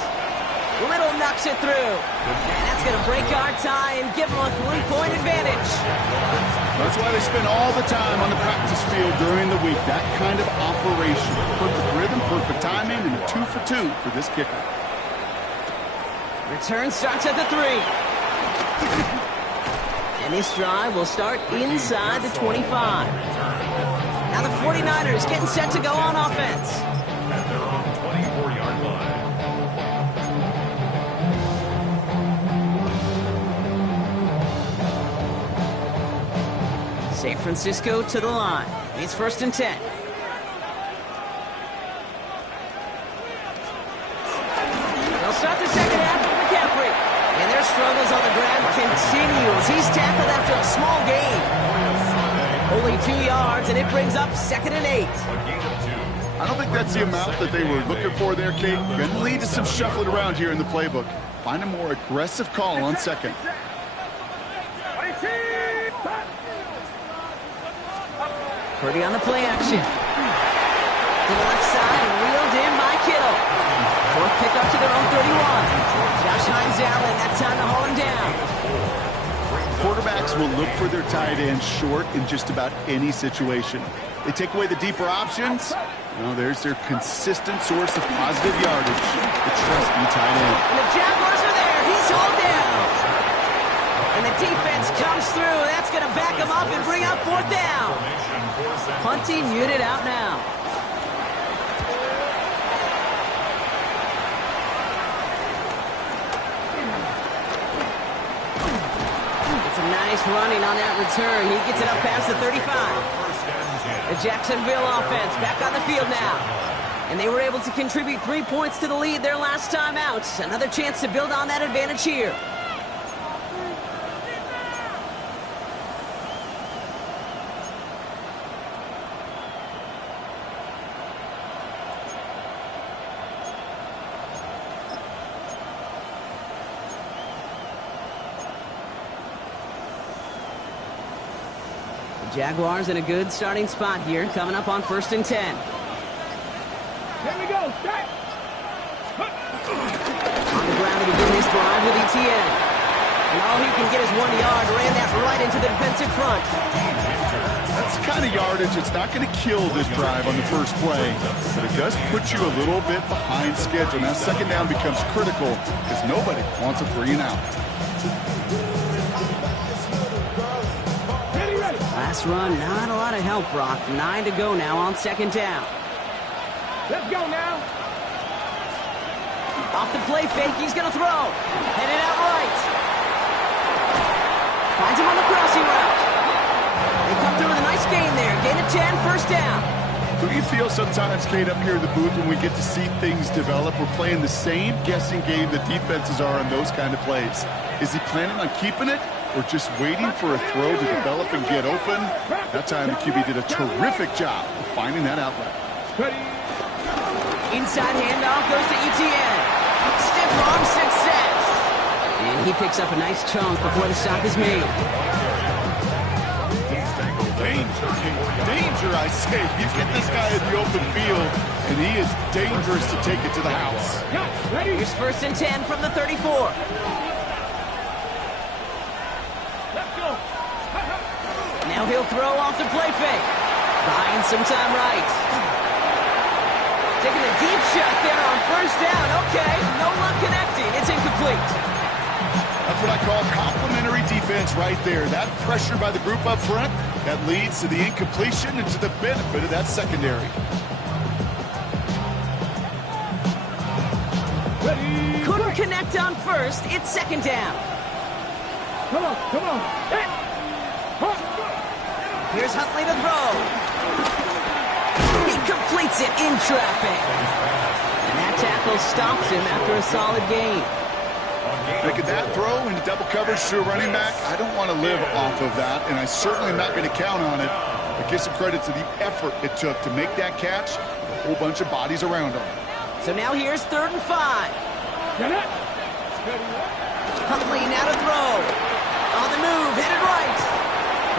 Little knocks it through. And that's going to break our tie and give them a 3-point advantage. That's why they spend all the time on the practice field during the week. That kind of operation. Perfect rhythm, perfect timing, and a 2 for 2 for this kicker. Return starts at the 3. And this drive will start inside the 25. Now the 49ers getting set to go on offense. At their own 24-yard line. San Francisco to the line. It's 1st and 10. They'll start the second half with McCaffrey. And their struggles on the ground continues. He's tackled after a small gain. Only 2 yards, and it brings up 2nd and 8. I don't think that's the amount that they were looking for there, Kate. Going to lead to some shuffling around here in the playbook. Find a more aggressive call on 2nd. Purdy on the play action. To the left side and reeled in by Kittle. 4th pickup to their own 31. Josh Hines Allen, that time to haul him down. Quarterbacks will look for their tight end short in just about any situation. They take away the deeper options. Well, there's their consistent source of positive yardage. The trusty tight end. And the Jaguars are there. He's hauled down. And the defense comes through. That's going to back him up and bring up 4th down. Punting unit out now. It's a nice running on that return. He gets it up past the 35. The Jacksonville offense back on the field now. And they were able to contribute 3 points to the lead their last time out. Another chance to build on that advantage here. Jaguars in a good starting spot here, coming up on 1st and 10. Here we go. Start. On the ground to begin this drive with ETN. And all he can get is 1 yard, ran that right into the defensive front. That's the kind of yardage that's not going to kill this drive on the first play, but it does put you a little bit behind schedule. Now 2nd down becomes critical because nobody wants a 3 and out. Last run, not a lot of help, Brock. 9 to go now on 2nd down. Let's go now. Off the play fake, he's going to throw. Headed out right. Finds him on the crossing route. They come through with a nice gain there. Gain of 10, 1st down. Do you feel sometimes, Kate, up here in the booth when we get to see things develop? We're playing the same guessing game that defenses are on those kind of plays. Is he planning on keeping it or just waiting for a throw to develop and get open? That time the QB did a terrific job of finding that outlet. Inside handoff goes to Etienne. Stiff arm success. And he picks up a nice chunk before the stop is made. Danger, I say. You get this guy in the open field, and he is dangerous to take it to the house. Here's 1st and 10 from the 34. Now he'll throw off the play fake. Buying some time right. Taking a deep shot there on 1st down. Okay, no luck connecting. It's incomplete. That's what I call complimentary defense right there. That pressure by the group up front, that leads to the incompletion and to the benefit of that secondary. Couldn't connect on 1st. It's 2nd down. Come on. Hey. Here's Huntley to throw. He completes it in traffic. And that tackle stops him after a solid gain. Making that throw into double coverage to a running back, I don't want to live off of that, and I certainly am not going to count on it. But give some credit to the effort it took to make that catch, a whole bunch of bodies around him. So now here's 3rd and 5. Huntley now to throw. On the move, headed right.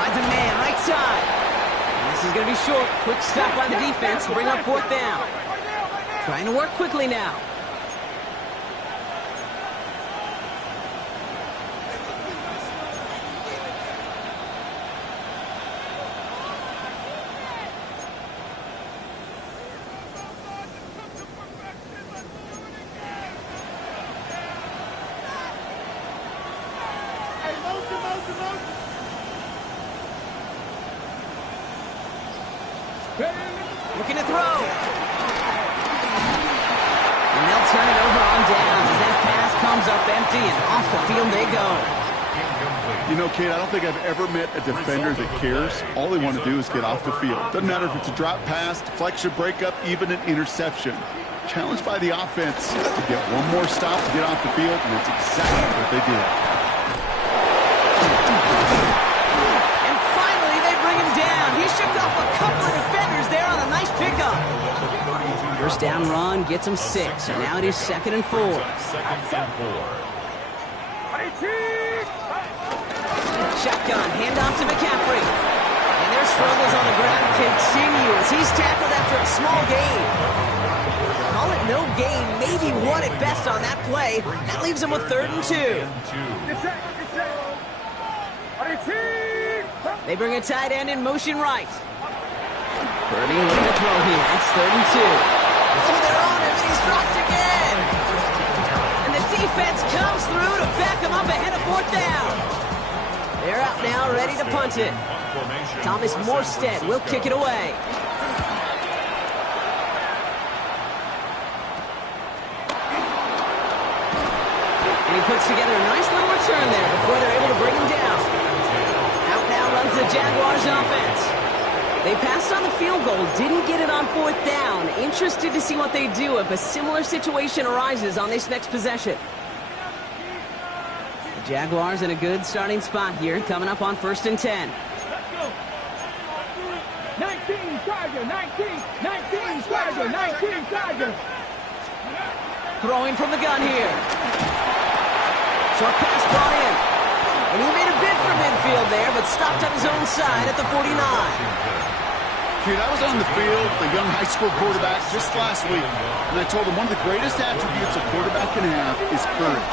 Finds a man right side. And this is going to be short. Quick stop by the defense to bring up 4th down. Trying to work quickly now. Looking to throw. And they'll turn it over on downs as that pass comes up empty and off the field they go. You know, Kate, I don't think I've ever met a defender that cares. All they want to do is get off the field. Doesn't matter if it's a drop pass, deflection, breakup, even an interception. Challenged by the offense to get one more stop to get off the field, and that's exactly what they did. And finally, they bring him down. He shook off a couple of defenders there on a nice pickup. 1st down run gets him 6, so now it is 2nd and 4. Shotgun, handoff to McCaffrey. And their struggles on the ground continue as he's tackled after a small gain. Call it no gain, maybe 1 at best on that play. That leaves him with 3rd and 2. They bring a tight end in motion right. Purdy looking to throw here. It's 3rd and 2. Oh, they're on him, and he's dropped again. And the defense comes through to back him up ahead of 4th down. They're out now, ready to punt it. Thomas Morstead will kick it away. And he puts together a nice little return there before they're able to bring him down. Out now runs the Jaguars offense. They passed on the field goal, didn't get it on 4th down. Interested to see what they do if a similar situation arises on this next possession. The Jaguars in a good starting spot here, coming up on 1st and 10. Let's go. 19 Charger, 19 Charger, 19 Charger. Throwing from the gun here. Short pass brought in. And he made a bid for midfield there, but stopped on his own side at the 49. Dude, I was on the field, the young high school quarterback, just last week, and I told him one of the greatest attributes a quarterback can have is courage.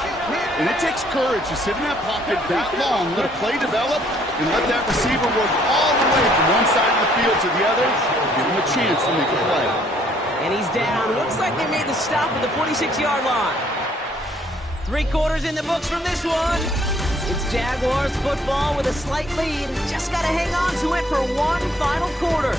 And it takes courage to sit in that pocket that long, let a play develop, and let that receiver work all the way from one side of the field to the other, give him a chance to make a play. And he's down. Looks like they made the stop at the 46-yard line. 3 quarters in the books from this one. It's Jaguars football with a slight lead. Just got to hang on to it for one final quarter.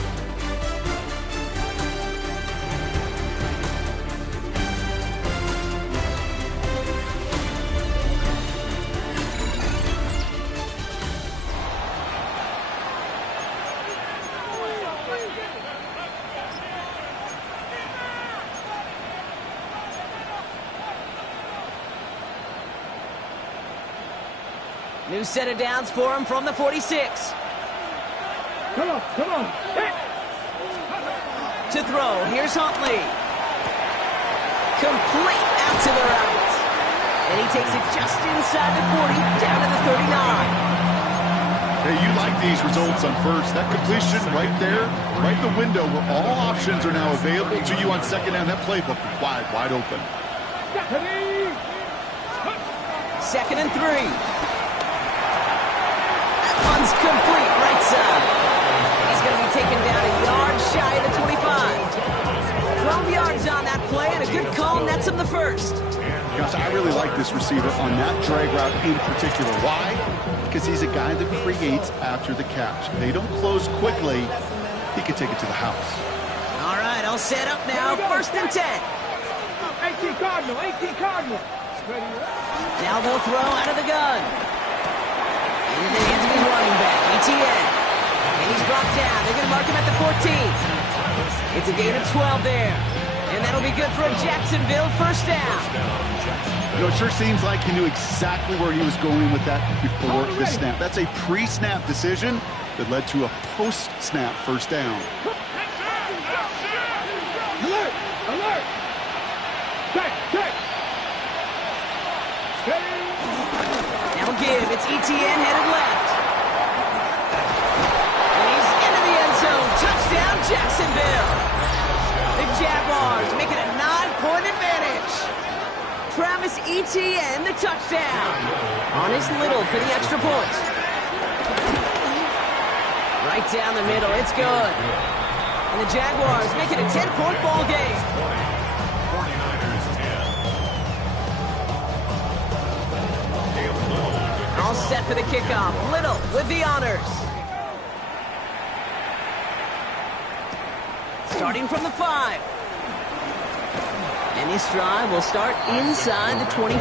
New set of downs for him from the 46. Come on. Hey. to throw. Here's Huntley. Complete out to the right. And he takes it just inside the 40, down to the 39. Hey, you like these results on first. That completion right there, right in the window where all options are now available to you on second down. That playbook wide open. Second and 3. That one's complete, right side. And he's going to be taken down a yard shy of the 25. 12 yards on that play, and a good call nets him the first. Gosh, I really like this receiver on that drag route in particular. Why? Because he's a guy that creates after the catch. They don't close quickly. He can take it to the house. All right, all set up now. First and 10. 18 Cardinal, 18 Cardinal. Now they'll throw out of the gun. Into the hands of his running back, ETN. And he's brought down. They're going to mark him at the 14. It's a gain of 12 there. And that'll be good for a Jacksonville first down. You know, it sure seems like he knew exactly where he was going with that before the snap. That's a pre-snap decision that led to a post-snap first down. Alert! Alert! Check! Check! Now give. It's ETN headed left. And he's into the end zone. Touchdown, Jacksonville. The Jaguars make it a 9-point advantage. Travis Etienne, the touchdown. On his Little for the extra point. Right down the middle, it's good. And the Jaguars make it a 10-point ball game. 49ers 10. All set for the kickoff. Little with the honors. Starting from the 5. And this drive will start inside the 25.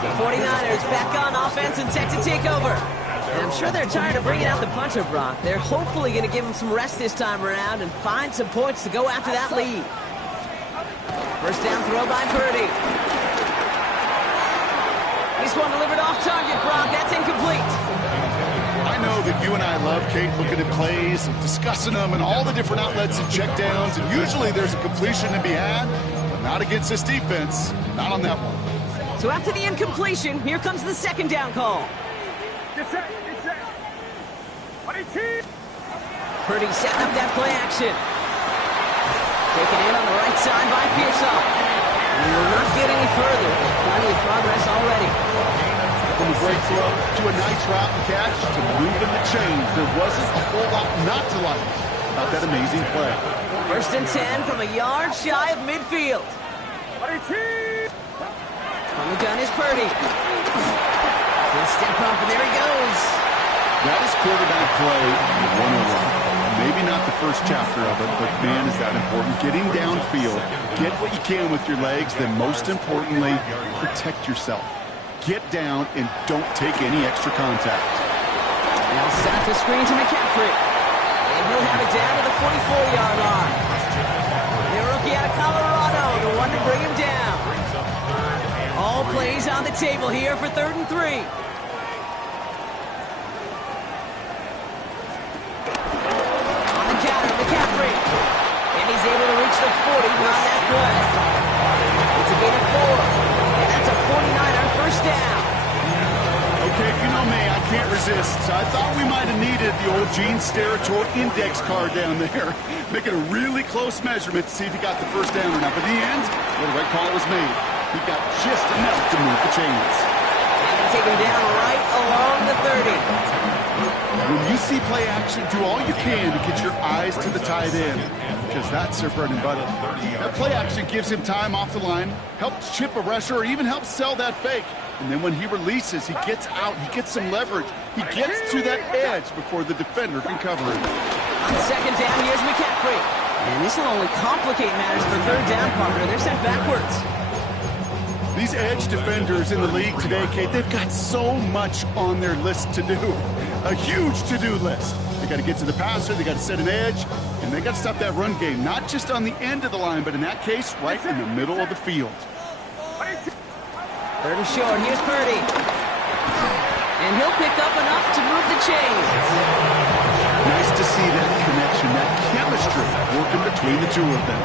The 49ers back on offense and set to take over. And I'm sure they're tired of bringing out the puncher, Brock. They're hopefully going to give him some rest this time around and find some points to go after that lead. First down throw by Purdy. This one delivered off target, Brock. That's incomplete. I know that you and I love, Kate, looking at plays and discussing them and all the different outlets and checkdowns, and usually there's a completion to be had, but not against this defense. Not on that one. So after the incompletion, here comes the second down call. Get set! Get set! 18! Purdy setting up that play action. Taken in on the right side by Pearsall. And he will not get any further. Plenty of progress already. From a great throw to a nice route and catch to moving the chains. There wasn't a whole lot not to like about that amazing play. First and 10 from a yard shy of midfield. 18! On the gun is Purdy. He'll step up, and there he goes. That is quarterback play 101. Maybe not the first chapter of it, but man, is that important. Getting downfield, get what you can with your legs, then most importantly, protect yourself. Get down and don't take any extra contact. Now set the screen to McCaffrey. And he'll have it down to the 44-yard line. The rookie out of Colorado, the one to bring him down. All plays on the table here for 3rd and 3. On the counter, McCaffrey. And he's able to reach the 40 on that play. It's a gain of 4. And that's a 49er first down. Okay, you know me, I can't resist. I thought we might have needed the old Gene Steratore index card down there. Making a really close measurement to see if he got the first down or not. But in the end, well, the right call was made. He got just enough to move the chains. And they take him down right along the 30. When you see play action, do all you can to get your eyes to the tight end, because that's their bread and butter. That play action gives him time off the line, helps chip a rusher, or even helps sell that fake. And then when he releases, he gets out, he gets some leverage. He gets to that edge before the defender can cover him. On second down, here's McCaffrey. And this will only complicate matters for third down, partner. They're sent backwards. These edge defenders in the league today, Kate, they've got so much on their list to do. A huge to-do list. They got to get to the passer, they got to set an edge, and they got to stop that run game, not just on the end of the line, but in that case, right in the middle of the field. 3rd and short, here's Purdy. And he'll pick up enough to move the chains. Nice to see that connection connection, that chemistry working between the two of them.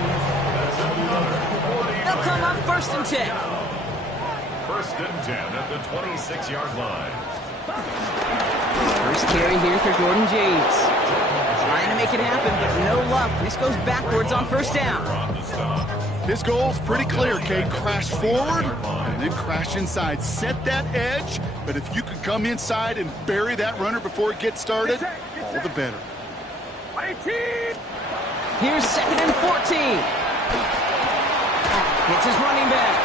They'll come up 1st and 10. 1st and 10 at the 26-yard line. First carry here for Jordan James. Trying to make it happen, but no luck. This goes backwards on 1st down. His goal's pretty clear, Kate. Crash forward and then crash inside. Set that edge, but if you could come inside and bury that runner before it gets started, all the better. Here's 2nd and 14. Hits his running back.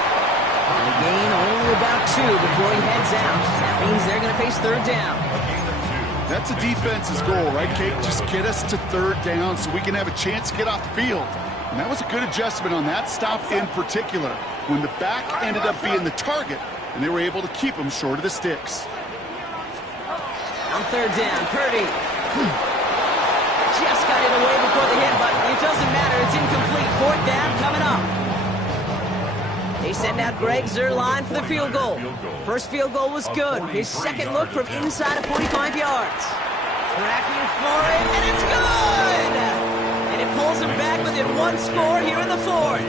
And a gain only about 2 before he heads out. That means they're going to face 3rd down. That's a defense's goal, right, Kate? Just get us to 3rd down so we can have a chance to get off the field. And that was a good adjustment on that stop in particular, when the back ended up being the target, and they were able to keep him short of the sticks. On 3rd down, Purdy. Just got it away before the hit, but it doesn't matter. It's incomplete. 4th down coming up. They send out Greg Zuerlein for the field goal. First field goal was good. His 2nd look from inside of 45 yards. Tracking for it, and it's good! And it pulls him back within 1 score here in the 4th.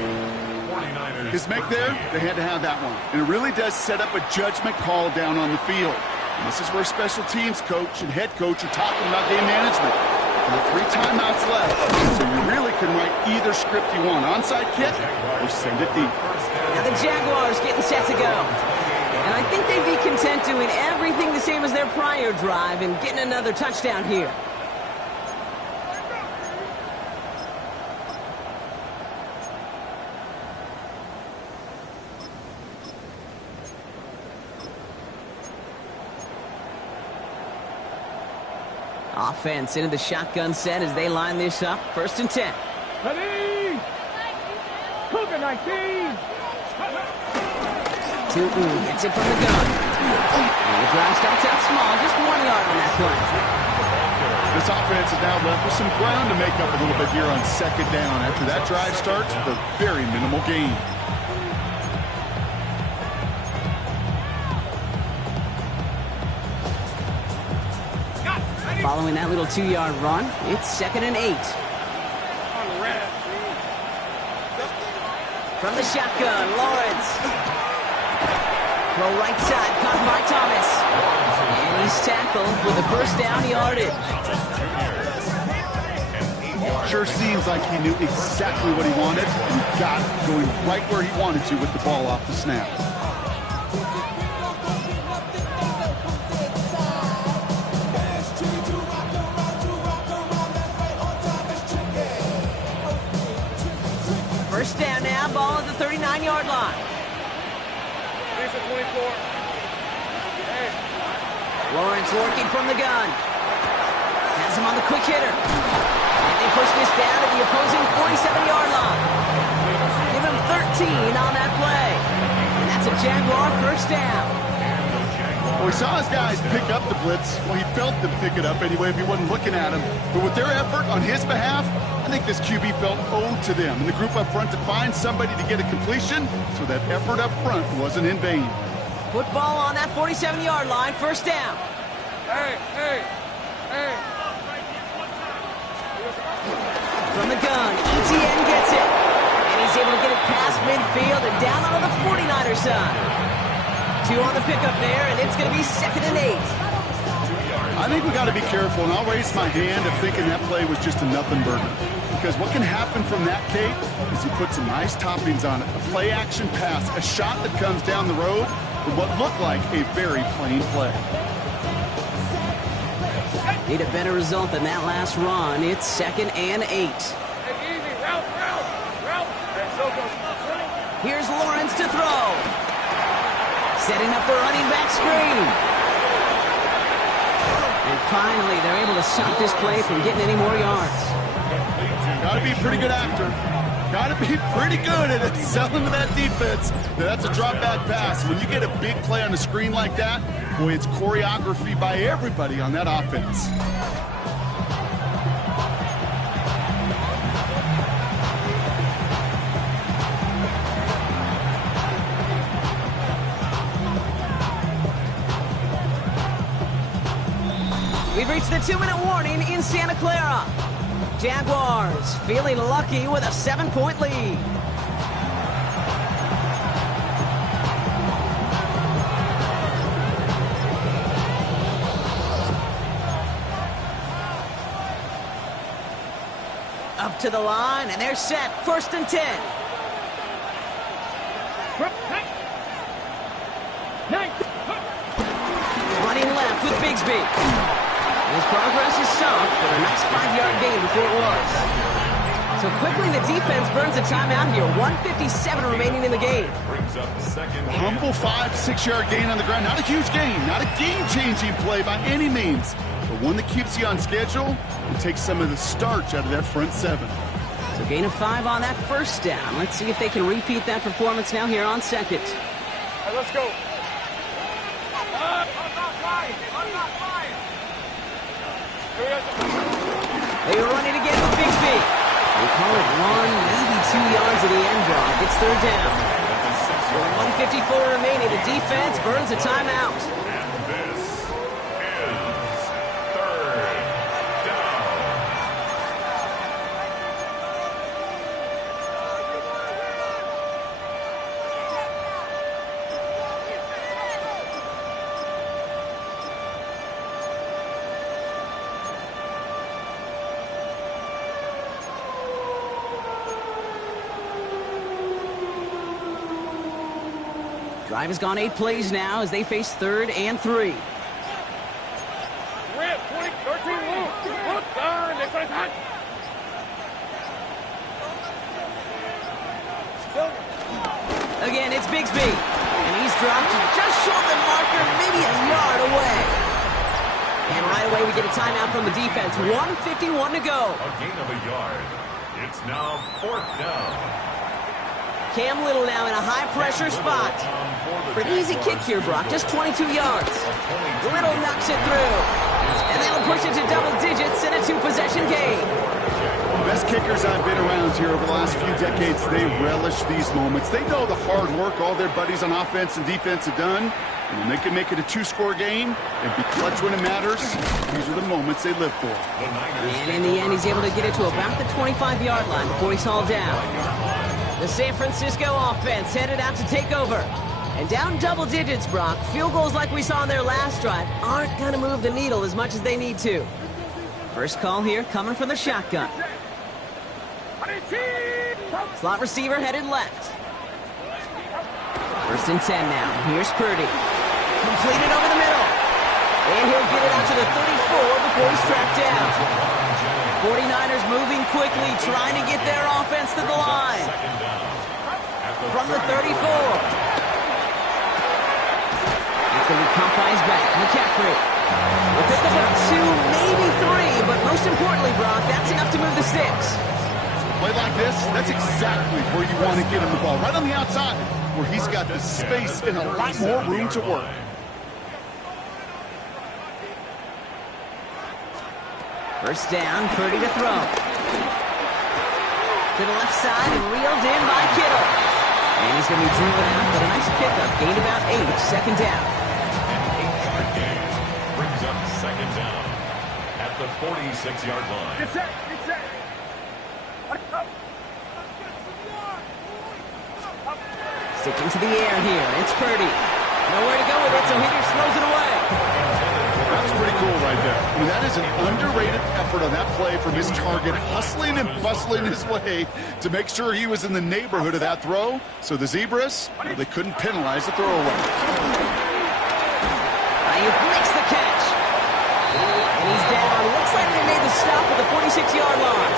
His make there, they had to have that one. And it really does set up a judgment call down on the field. And this is where special teams coach and head coach are talking about game management. There are 3 timeouts left, so you really can write either script you want. Onside kick or send it deep. Now the Jaguars getting set to go. And I think they'd be content doing everything the same as their prior drive and getting another touchdown here. Offense into the shotgun set as they line this up. 1st and 10. Ready? Cougar 19. Tootin gets it from the gun. And the drive starts out small, just 1 yard on that play. This offense is now left with some ground to make up a little bit here on 2nd down. After that drive starts with a very minimal gain. Following that little 2-yard run, it's 2nd and 8. From the shotgun, Lawrence. Throw right side, caught by Thomas. And he's tackled with the 1st down yardage. Sure seems like he knew exactly what he wanted and got it going right where he wanted to with the ball off the snap. First down now, ball at the 39-yard line. 24. Hey. Lawrence working from the gun. Has him on the quick hitter. And they push this down at the opposing 47-yard line. Give him 13 on that play. And that's a Jaguar 1st down. Well, we saw his guys pick up the blitz. Well, he felt them pick it up anyway if he wasn't looking at him. But with their effort on his behalf, I think this QB felt owed to them and the group up front to find somebody to get a completion, so that effort up front wasn't in vain. Football on that 47-yard line, 1st down. Hey, hey, hey. From the gun, ETN gets it. And he's able to get it past midfield and down on the 49er side. 2 on the pickup there, and it's going to be 2nd and 8. I think we got to be careful, and I'll raise my hand of thinking that play was just a nothing burger. Because what can happen from that, Kate, is he put some nice toppings on it. A play-action pass, a shot that comes down the road for what looked like a very plain play. Need a better result than that last run. It's 2nd and 8. Hey, easy. Route. Hey, so go. Here's Lawrence to throw. Setting up the running back screen. And finally, they're able to stop this play from getting any more yards. Got to be a pretty good actor. Got to be pretty good at selling to that defense. That's a drop back pass. When you get a big play on the screen like that, boy, it's choreography by everybody on that offense. We've reached the 2-minute warning in Santa Clara. Jaguars feeling lucky with a 7-point lead. Up to the line, and they're set. 1st and 10. Running left with Bigsby. His progress is soft, but a nice 5-yard gain before it was. So quickly the defense burns a timeout here. 1:57 remaining in the game. Brings up second. Humble 5 to 6-yard gain on the ground. Not a huge gain, not a game-changing play by any means, but one that keeps you on schedule and takes some of the starch out of that front 7. So gain of 5 on that 1st down. Let's see if they can repeat that performance now here on 2nd. Hey, let's go. They are running again with Bigsby. They call it 1, maybe 2 yards at the end, Brock. It's 3rd down. With 1:54 remaining, the defense burns a timeout. And this is 3rd down. Drive has gone 8 plays now as they face 3rd and 3. Rip, 20, 13, move. Look, darn, they put it hot. Again, it's Bigsby. And he's dropped just short of the marker, maybe a yard away. And right away we get a timeout from the defense. 1:51 to go. A gain of a yard. It's now 4th down. Cam Little now in a high-pressure spot. Pretty easy kick here, Brock. Just 22 yards. Little knocks it through. And they'll push it to double digits in a 2-possession game. Best kickers I've been around here over the last few decades, they relish these moments. They know the hard work all their buddies on offense and defense have done. And when they can make it a 2-score game and be clutch when it matters, these are the moments they live for. And in the end, he's able to get it to about the 25-yard line before he's hauled down. The San Francisco offense headed out to take over. And down double digits, Brock. Field goals like we saw on their last drive aren't going to move the needle as much as they need to. First call here coming from the shotgun. Slot receiver headed left. 1st and 10 now. Here's Purdy. Completed over the middle. And he'll get it out to the 34 before he's tracked down. 49ers moving quickly, trying to get their offense to the line. From the 34. It's going to be caught by his back. McCaffrey. We'll pick up about 2, maybe 3, but most importantly, Brock, that's enough to move the sticks. Play like this, that's exactly where you want to get him the ball. Right on the outside, where he's got the space and a lot more room to work. First down, Purdy to throw. To the left side and reeled in by Kittle. And he's going to be driven out, but a nice pickup. Gained about 8, 2nd down. An 8-yard gain brings up 2nd down at the 46-yard line. Get set, get set. Sticking to the air here. It's Purdy. Nowhere to go with it, so Higgins throws it away. That was pretty cool right there. I mean, that is an underrated effort on that play from his target, hustling and bustling his way to make sure he was in the neighborhood of that throw. So the Zebras, well, they couldn't penalize the throwaway. Ayuk makes the catch. And he's down. Looks like they made the stop at the 46-yard line.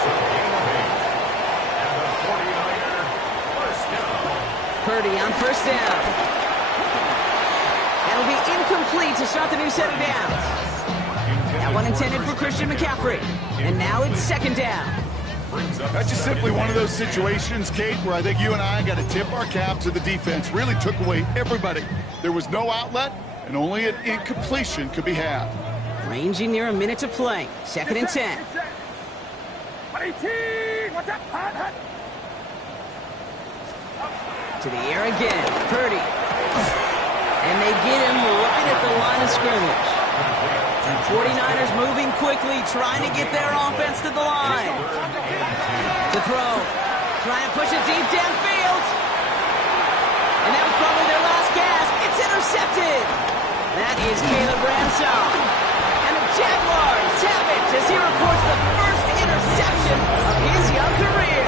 Purdy on 1st down. That'll be incomplete to start the new set of downs. That one intended for Christian McCaffrey. And now it's 2nd down. That's just simply one of those situations, Kate, where I think you and I got to tip our cap to the defense. Really took away everybody. There was no outlet, and only an incompletion could be had. Ranging near a minute to play. 2nd and 10. To the air again. Purdy. And they get him right at the line of scrimmage. 49ers moving quickly, trying to get their offense to the line. To throw. Trying to push it deep downfield. And that was probably their last gasp. It's intercepted. That is Caleb Ramshaw. And the Jaguars have it as he reports the first interception of his young career.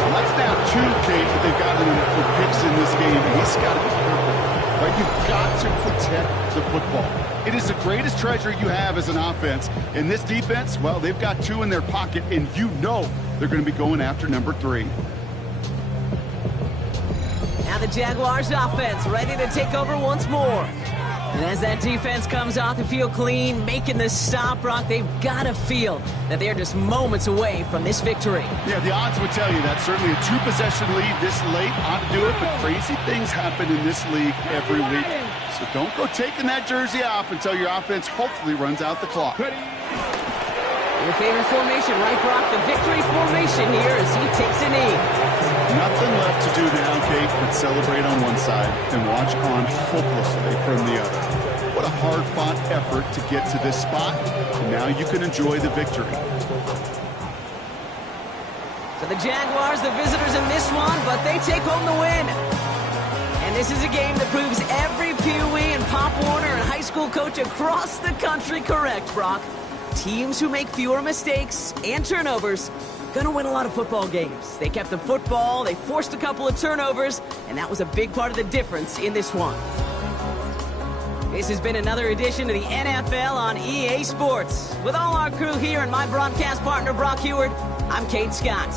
Well, that's now 2, Kate, that they've gotten for picks in this game, and he's got to be careful. Right? You've got to protect the football. It is the greatest treasure you have as an offense. In this defense, well, they've got 2 in their pocket, and you know they're going to be going after number 3. Now the Jaguars offense ready to take over once more. And as that defense comes off the field clean, making the stop, Brock, they've got to feel that they're just moments away from this victory. Yeah, the odds would tell you that. Certainly a 2-possession lead this late ought to do it, but crazy things happen in this league every week. So don't go taking that jersey off until your offense hopefully runs out the clock. Your favorite formation, right, Brock? The victory formation here as he takes a knee. Nothing left to do now, Kate, but celebrate on one side and watch on hopelessly from the other. What a hard-fought effort to get to this spot, and now you can enjoy the victory. So the Jaguars, the visitors in this one, but they take home the win. And this is a game that proves every Pee Wee and Pop Warner and high school coach across the country correct, Brock. Teams who make fewer mistakes and turnovers gonna win a lot of football games. They kept the football, they forced a couple of turnovers, and that was a big part of the difference in this one. This has been another edition of the NFL on EA Sports. With all our crew here and my broadcast partner, Brock Huard, I'm Kate Scott.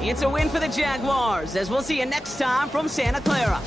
It's a win for the Jaguars, as we'll see you next time from Santa Clara.